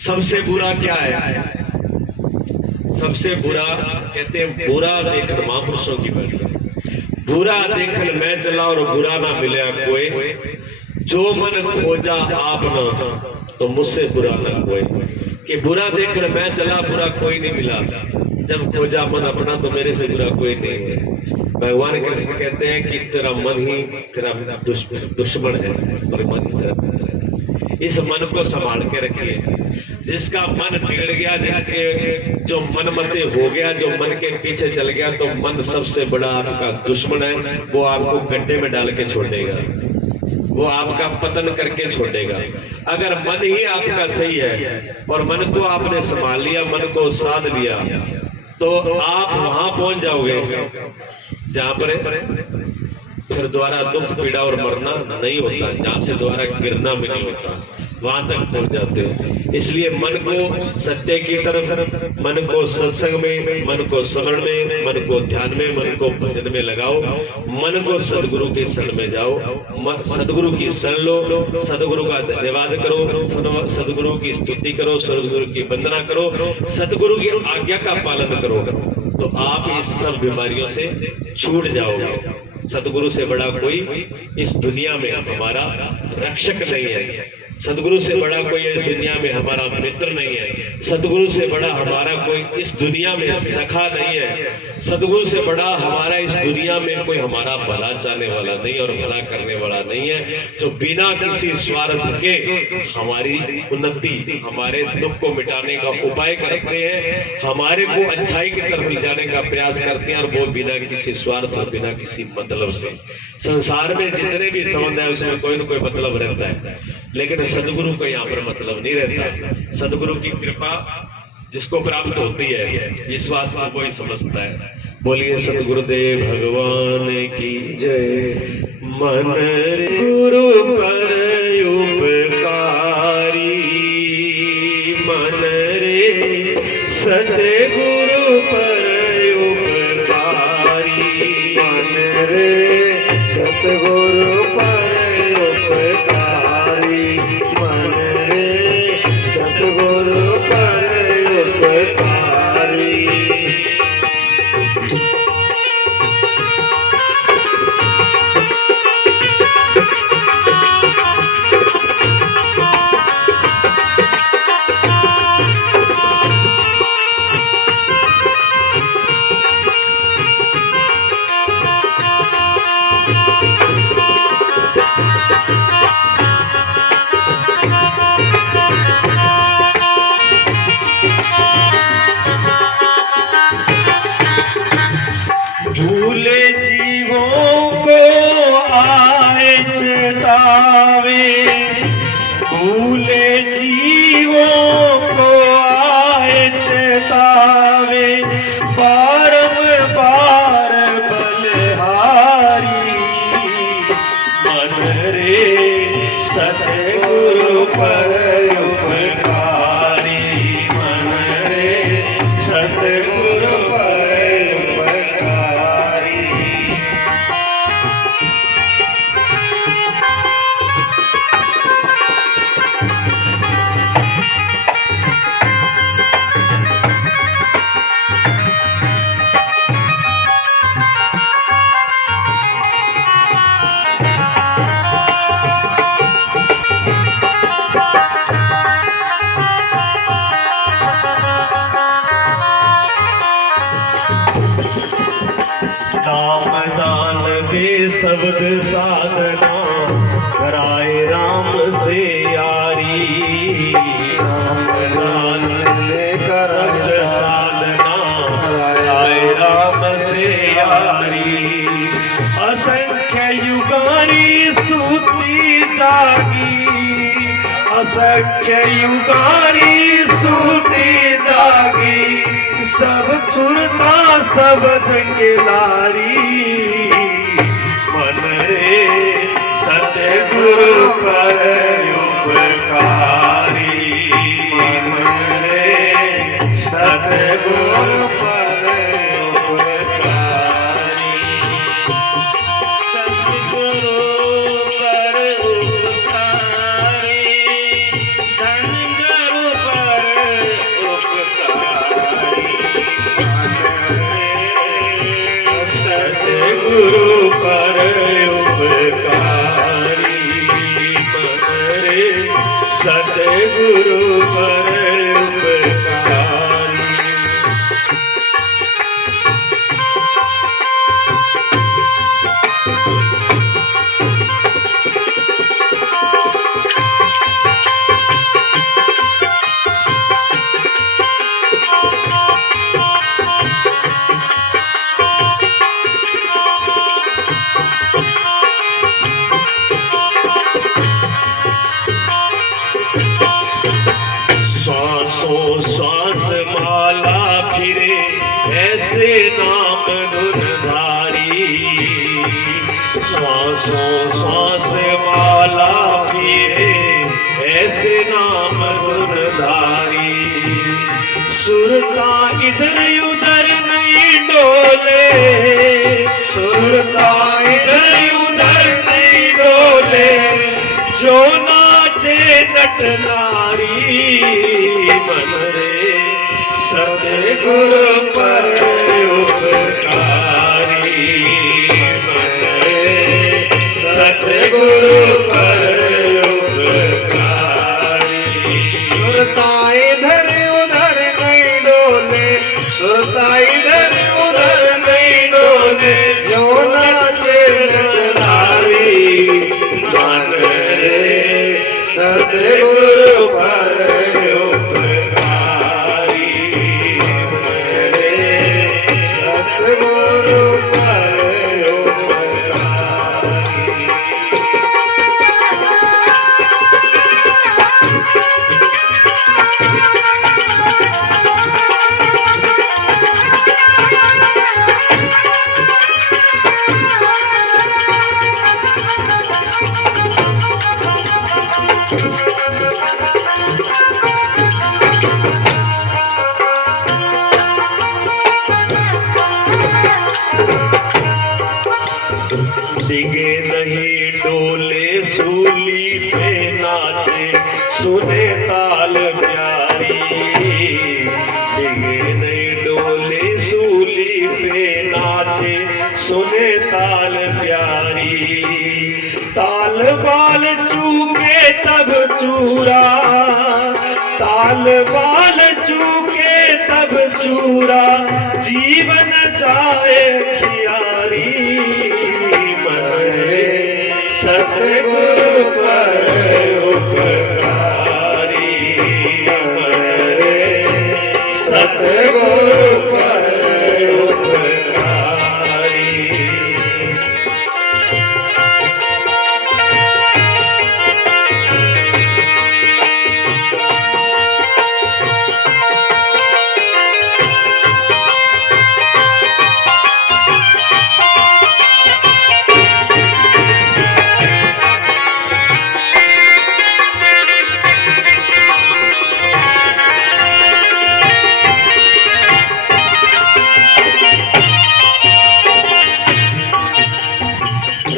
सबसे बुरा क्या है? सबसे बुरा कहते हैं बुरा देखन महापुरुषों की बात है। बुरा देखन मैं चला और बुरा ना मिला कोई, जो मन खोजा आप न तो मुझसे बुरा ना कोई। कि बुरा देखन मैं चला, बुरा कोई नहीं मिला, जब खोजा मन अपना तो मेरे से बुरा कोई नहीं है। भगवान कृष्ण कहते हैं कि तेरा मन ही तेरा दुश्मन है और मन ही तेरा मित्र है। इस मन को संभाल के रखिए। जिसका मन बिगड़ गया, जिसके जो मन मते हो गया, जो मन के पीछे चल गया, तो मन सबसे बड़ा आपका दुश्मन है। वो आपको गड्ढे में डाल के छोड़ेगा, वो आपका पतन करके छोड़ेगा। अगर मन ही आपका सही है और मन को आपने संभाल लिया, मन को साध लिया, तो आप वहां पहुंच जाओगे जहां पर फिर दोबारा दुख पीड़ा और मरना नहीं होता, जहां से दोबारा गिरना भी नहीं होता, वहां तक पहुंच जाते हो। इसलिए मन को सत्य की तरफ, मन को सत्संग में, मन को स्मरण में, मन को ध्यान में, मन को भजन में लगाओ, मन को सदगुरु के शरण में जाओ, सदगुरु की शरण लो, सदगुरु का धन्यवाद करो, सदगुरु की स्तुति करो, सदगुरु की वंदना करो, सदगुरु की आज्ञा का पालन करो, तो आप इस सब बीमारियों से छूट जाओगे। सदगुरु से बड़ा कोई इस दुनिया में हमारा रक्षक नहीं है, सदगुरु से बड़ा कोई इस दुनिया में हमारा मित्र नहीं है, सदगुरु से बड़ा हमारा कोई इस दुनिया में सखा नहीं है, सदगुरु से बड़ा हमारा इस दुनिया में कोई हमारा भला चाहने वाला नहीं और भला करने वाला नहीं है, जो बिना किसी स्वार्थ के हमारी उन्नति, हमारे दुख को मिटाने का उपाय करते हैं, हमारे को अच्छाई की तरफ ले जाने का प्रयास करते हैं, और वो बिना किसी स्वार्थ और बिना किसी मतलब से। संसार में जितने भी संबंध है उसमें कोई न कोई मतलब रहता है, लेकिन सदगुरु का यहाँ पर मतलब नहीं रहता। सदगुरु की कृपा जिसको प्राप्त होती है, इस बात को कोई समझता है। बोलिए सदगुरुदेव भगवान की जय। मन गुरु पर उपकारी, मन रे सतगुरु पर उपकारी, मन रे सतगुरु पर उपकारी, मन रे सतगुरु शब्द साधना कराए राम से यारी। शब्द साधना कराए राम से यारी। असंख्य युगानी सूती जागी, असंख्य युगानी सूती जागी। सब सुरता शब्द के लारी। मन रे सतगुरु पर उपकारी। मन रे सतगुरु पर उपकारी। सतगुरु पर उपकारी। धनगुरु पर उपकारी। सतगुरु पर उपकारी। मन रे सतगुरु पर उपकारी। श्वासों श्वास माला फिरे ऐसे नाम गुणधारी। श्वासों श्वास माला फिरे ऐसे नाम गुणधारी। सुरता इधर उधर नहीं डोले। सुरता इधर उधर नहीं डोले। जो नाचे नट नारी। मन रे सतगुरु पर उपकारी। मन रे सतगुरु पर उपकारी। सुरता इधर उधर नहीं डोले। सुरता इधर उधर नहीं डोले। जो नाचे नारी। मन रे सतगुरु पर उपकारी। मन रे सतगुरु पर उपकारी। डिगे नहीं डोले सूली पे नाचे सुने ताल प्यारी। डिगे नहीं डोले सूली पे नाचे सुने ताल प्यारी। ताल बाल चूके तब चूरा। ताल बाल चूके तब चूरा। जीवन जाए खियारी। मन रे सतगुरु पर उपकारी। मन रे सतगुरु पर उपकारी।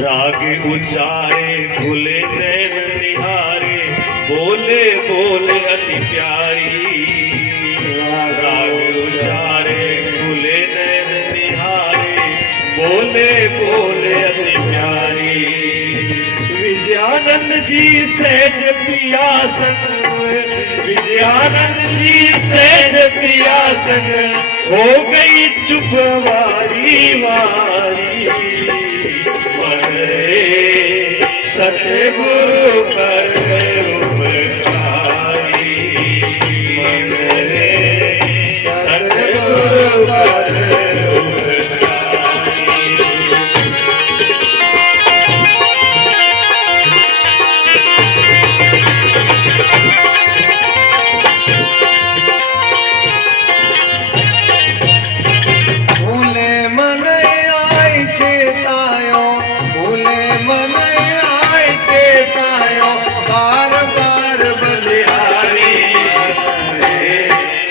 राग उचारे खुले नैन निहारे। बोले बोले अति प्यारी। राग उचारे खुले नैन निहारे। बोले बोले अति प्यारी। विजयानंद जी सहज पिया संग। विजयानंद जी सहज पिया संग। हो गई चुप वारी वारी। मन रे सतगुरु पर उपकारी मन रे सतगुरु पर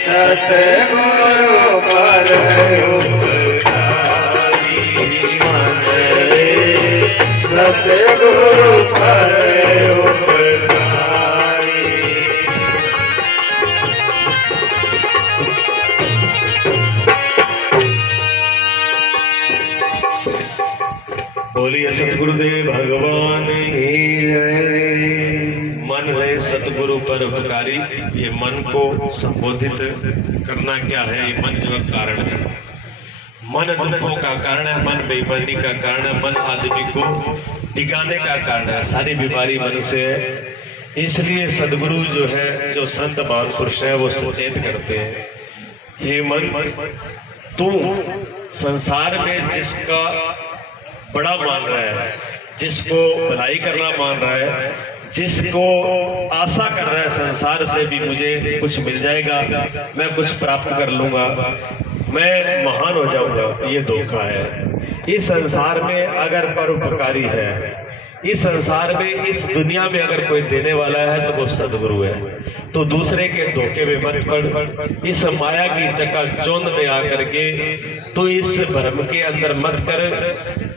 सतगुरु पर उपकारी मन रे सतगुरु पर उपकारी। बोलिए सतगुरुदेव भगवान की जय। मन है सतगुरु पर उपकारी। ये मन को संबोधित करना क्या है? ये मन जो कारण है, मन दुखों का कारण है, मन बेईमानी का कारण है, मन आदमी को टिकाने का कारण है। सारी बीमारी मन से है। इसलिए सदगुरु जो है, जो संत महापुरुष है, वो सचेत करते हैं, हे मन तू संसार में जिसका बड़ा मान रहा है, जिसको भलाई करना मान रहा है, जिसको आशा कर रहा है संसार से भी मुझे कुछ मिल जाएगा, मैं कुछ प्राप्त कर लूंगा, मैं महान हो जाऊंगा, ये धोखा है। इस संसार में अगर परोपकारी है, इस संसार में, इस दुनिया में अगर कोई देने वाला है तो वो सदगुरु है। तो दूसरे के धोखे में मत पड़, इस माया की चकाचौंध में आकर के तो इस भ्रम के अंदर मत कर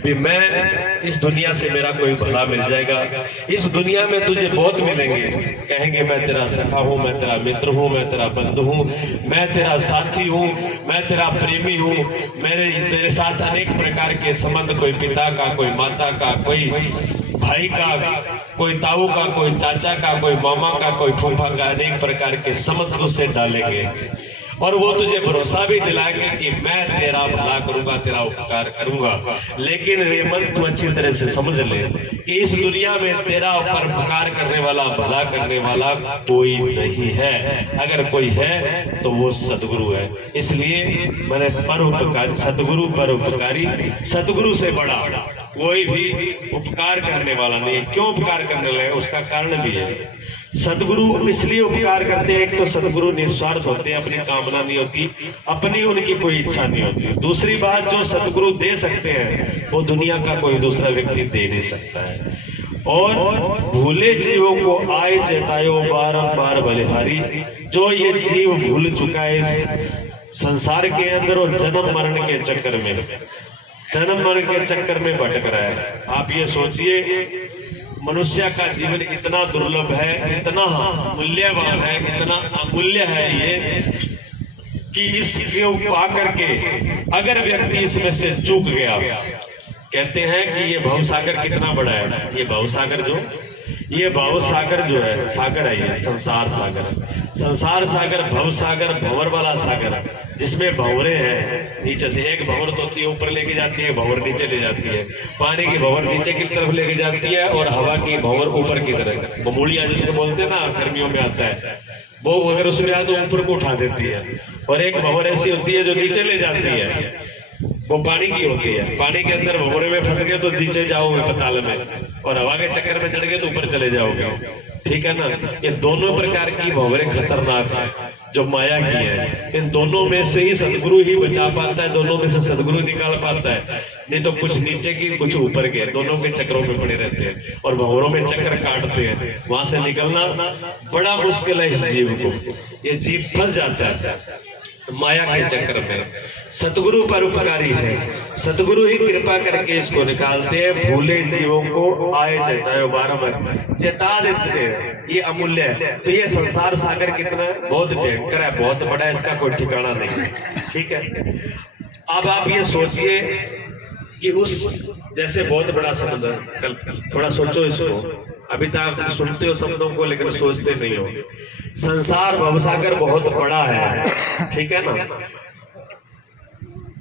भी मैं इस दुनिया से मेरा कोई भला मिल जाएगा। इस दुनिया में तुझे बहुत मिलेंगे, कहेंगे मैं तेरा सखा हूँ, मैं तेरा मित्र हूँ, मैं तेरा बंधु हूँ, मैं तेरा साथी हूँ, मैं तेरा प्रेमी हूँ, मेरे तेरे साथ अनेक प्रकार के संबंध, कोई पिता का, कोई माता का, कोई भाई का, कोई ताऊ का, कोई चाचा का, कोई मामा का, कोई फूफा का, अनेक प्रकार के संबंध तुझसे डालेंगे और वो तुझे भरोसा भी दिलाएंगे कि मैं तेरा भला करूंगा, तेरा उपकार करूंगा। लेकिन ये मन तू अच्छी तरह से समझ ले कि इस दुनिया में तेरा ऊपर उपकार करने वाला, भला करने वाला कोई नहीं है। अगर कोई है तो वो सदगुरु है। इसलिए मैंने परोपकारी, सदगुरु परोपकारी, सदगुरु से बड़ा कोई भी उपकार करने वाला नहीं। क्यों उपकार करने लगे? उसका कारण भी है। सदगुरु इसलिए उपकार करते हैं, एक तो सदगुरु निस्वार्थ होते हैं, अपनी कामना नहीं होती, अपनी उनकी कोई इच्छा नहीं होती। दूसरी बात, जो सदगुरु दे सकते हैं वो दुनिया का कोई दूसरा व्यक्ति दे नहीं सकता है। और भूले जीवों को आए चेतायो बारंबार बलिहारी। जो ये जीव भूल चुका है इस संसार के अंदर और जन्म मरण के चक्कर में, जन्म मरण के चक्कर में भटक रहा है। आप ये सोचिए, मनुष्य का जीवन इतना दुर्लभ है, इतना मूल्यवान है, इतना अमूल्य है ये कि इसको पा करके अगर व्यक्ति इसमें से चूक गया, कहते हैं कि ये भवसागर कितना बड़ा है। ये भवसागर जो है सागर है, ये संसार सागर, संसार सागर, भव सागर, भंवर वाला सागर, जिसमें भंवरे हैं। नीचे से एक भंवर तो होती है ऊपर लेके जाती है, भंवर नीचे ले जाती है, पानी की भंवर नीचे की तरफ लेके जाती है और हवा की भंवर ऊपर की तरफ। बमूलिया जिसको बोलते हैं ना, गर्मियों में आता है वो, अगर उसमें आए तो ऊपर को उठा देती है। और एक भंवर ऐसी होती है जो नीचे ले जाती है, वो पानी की होती है। पानी के अंदर भंवरे में फंस गए तो नीचे जाओगे पताल में, और हवा के चक्कर में चढ़ गए तो ऊपर चले जाओगे। ठीक है ना? ये दोनों प्रकार की भंवरे खतरनाक है जो माया की है। इन दोनों में से ही सदगुरु ही बचा पाता है, दोनों में से सदगुरु निकाल पाता है। नहीं तो कुछ नीचे की, कुछ ऊपर के, दोनों के चक्रों में पड़े रहते हैं और भंवरों में चक्कर काटते हैं। वहां से निकलना बड़ा मुश्किल है इस जीव को। ये जीव फंस जाता है माया के चक्कर में। सतगुरु परोपकारी है, सतगुरु ही कृपा करके इसको निकालते हैं। भूले जीवों को आए चेतायो बारंबार, चेता देते हैं। ये अमूल्य है। तो ये संसार सागर कितना बहुत भयंकर है, बहुत बड़ा है, इसका कोई ठिकाना नहीं। ठीक है, अब आप ये सोचिए कि उस जैसे बहुत बड़ा समुद्र, कल थोड़ा सोचो इसको, अभी तक सुनते हो शब्दों को लेकिन सोचते नहीं हो। संसार भवसागर बहुत बड़ा है, ठीक है ना,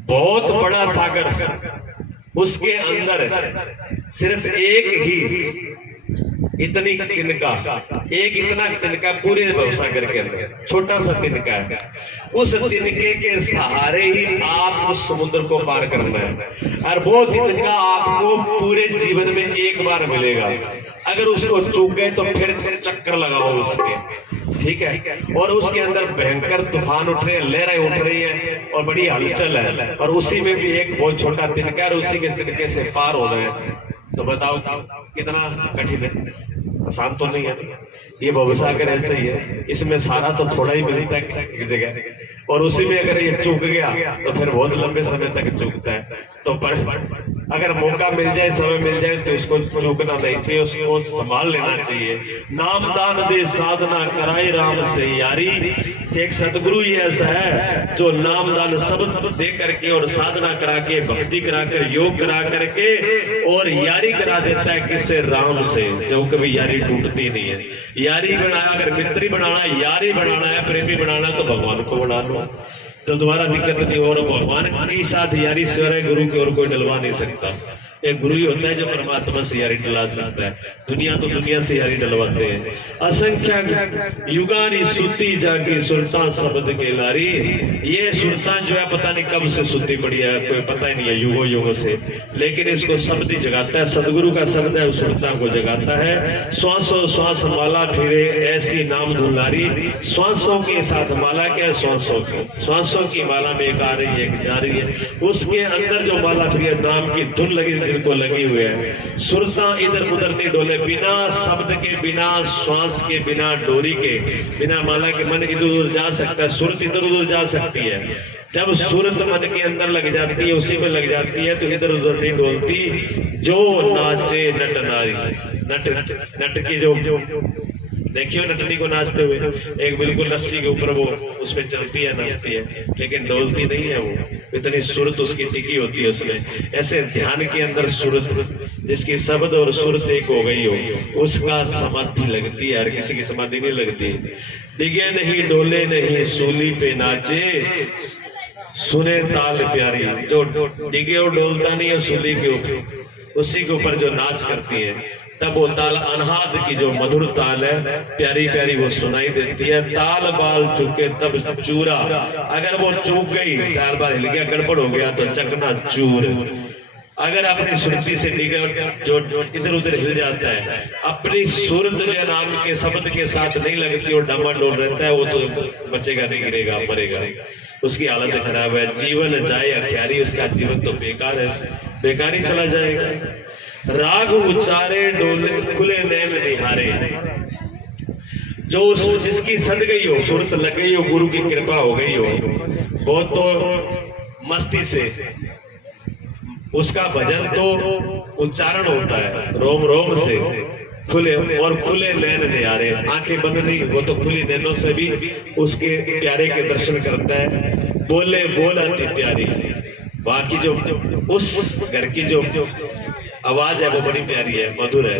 बहुत बड़ा सागर। उसके अंदर सिर्फ एक ही इतनी तिनका, एक इतना तिनका पूरे भवसागर के अंदर छोटा सा तिनका है। उस तिनके के सहारे ही आप उस समुद्र को पार करना है, और वो तिनका आपको पूरे जीवन में एक बार मिलेगा। अगर उसको चूक गए तो फिर चक्कर लगाओ उसके, ठीक है। और उसके अंदर भयंकर तूफान उठ रहे हैं, लहरें उठ रही हैं और बड़ी हलचल है, और उसी में भी एक बहुत छोटा तिनका है, उसी के तिनके से पार हो रहे हैं। तो बताओ कितना कठिन है, आसान तो नहीं है। ये भवसागर ऐसे ही है, इसमें सारा तो थोड़ा ही मिलता है एक जगह, और उसी में अगर ये चूक गया तो फिर बहुत लंबे समय तक चूकता है। तो पर अगर मौका मिल जाए, समय मिल जाए, तो उसको चूकना नहीं चाहिए, उसको संभाल लेना चाहिए। नाम दान दे साधना कराए राम से यारी। एक सतगुरु ही ऐसा है जो नाम दान सब दे करके और साधना करा के, भक्ति करा कर, योग करा करके और यारी करा देता है किससे? राम से, जो कभी यारी टूटती नहीं है। यारी बनाना, अगर मित्री बनाना, यारी बनाना है, प्रेमी बनाना, तो भगवान को बना लो, तो दोबारा दिक्कत नहीं। और भगवान के साथ यारी सिवाय गुरु की और कोई डलवा नहीं सकता। एक गुरु ही होता है जो परमात्मा से यारी डलवा सकता है। दुनिया तो दुनिया से यारी डलवाते हैं। असंख्य युगानी सुती जागी सुल्तान शब्द के लारी। ये सुल्तान जो है पता नहीं कब से सुती पड़ी है, कोई पता ही नहीं है, युगों युगों से, लेकिन इसको शब्द ही जगाता है। सदगुरु का शब्द है, उस सुल्तान को जगाता है। श्वासों श्वास माला फिरे ऐसी नाम धुलारी। श्वासों के साथ माला क्या है? श्वासों की माला में एक आ रही है, एक जा रही है। उसके अंदर जो माला फिर नाम की धुन लगी को लगी हुई है। सुरता इधर उधर नहीं डोले, बिना शब्द के, बिना श्वास के, बिना डोरी के, बिना माला के मन इधर उधर जा सकता है, सुरत इधर उधर जा सकती है। जब सुरत मन के अंदर लग जाती है, उसी में लग जाती है, तो इधर उधर नहीं डोलती। जो नाचे नट नारी, नट की जो देखियो नटनी को नाचते हुए, एक बिल्कुल रस्सी के ऊपर वो उस पर चलती है, नाचती है, लेकिन डोलती नहीं है। वो इतनी सूरत उसकी टिकी होती है उसमें। ऐसे ध्यान के अंदर सूरत, जिसकी शब्द और सूरत एक हो गई हो, उसका समाधि लगती है। हर किसी की समाधि नहीं लगती। डिगे नहीं डोले नहीं सूली पे नाचे, सुने ताल प्यारी। जो डिगे और डोलता नहीं है सूली के ऊपर, उसी के ऊपर जो नाच करती है, तब वो ताल अनहाद की जो मधुर ताल है, प्यारी प्यारी वो सुनाई देती है। ताल बाल चूके तब चूरा, अगर वो चूक गई, ताल बाल हिल गया, गड़बड़ हो गया, तो चकना चूर। अगर अपनी सुरती से निगल जो इधर उधर हिल जाता है, अपनी सूरत जो नाम के शब्द के साथ नहीं लगती और डमाडोल रहता है, वो तो बचेगा नहीं, गिरेगा, मरेगा, उसकी हालत खराब है। जीवन जाए अख्यारी, उसका जीवन तो बेकार है, बेकार ही चला जाएगा। राग उच्चारे डोले खुले नैन निहारे। जो जिसकी सद गई हो, सूरत लग गई हो, गुरु की कृपा हो गई हो, बहुत तो मस्ती से उसका भजन तो उच्चारण होता है रोम रोम से, खुले और खुले नैन निहारे। आंखें बंद नहीं, वो तो खुली नैनों से भी उसके प्यारे के दर्शन करता है। बोले बोल अति प्यारी, बाकी जो उस घर की जो आवाज है वो बड़ी प्यारी है, मधुर है।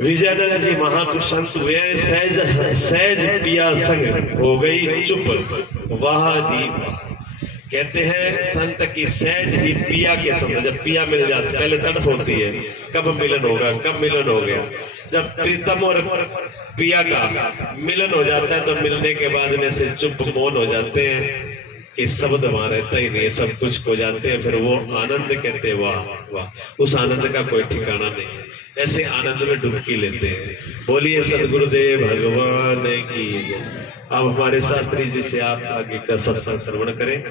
विजयानंद जी महापुरुषंत वे सहज सहज पिया संग हो गई चुप, वाह दीप। कहते हैं संत की सहज ही पिया के समय, जब पिया मिल जाता, पहले तड़प होती है, कब मिलन होगा, कब मिलन हो गया। जब प्रीतम और पिया का मिलन हो जाता है, तो मिलने के बाद में से चुप मौन हो जाते हैं कि शब्द वहां रहता ही नहीं, सब कुछ खो जाते हैं। फिर वो आनंद कहते हैं, वाह वाह, उस आनंद का कोई ठिकाना नहीं। ऐसे आनंद में डुबकी लेते हैं। बोलिए सदगुरुदेव भगवान की। अब हमारे शास्त्री जी से आप आगे का सत्संग श्रवण करें।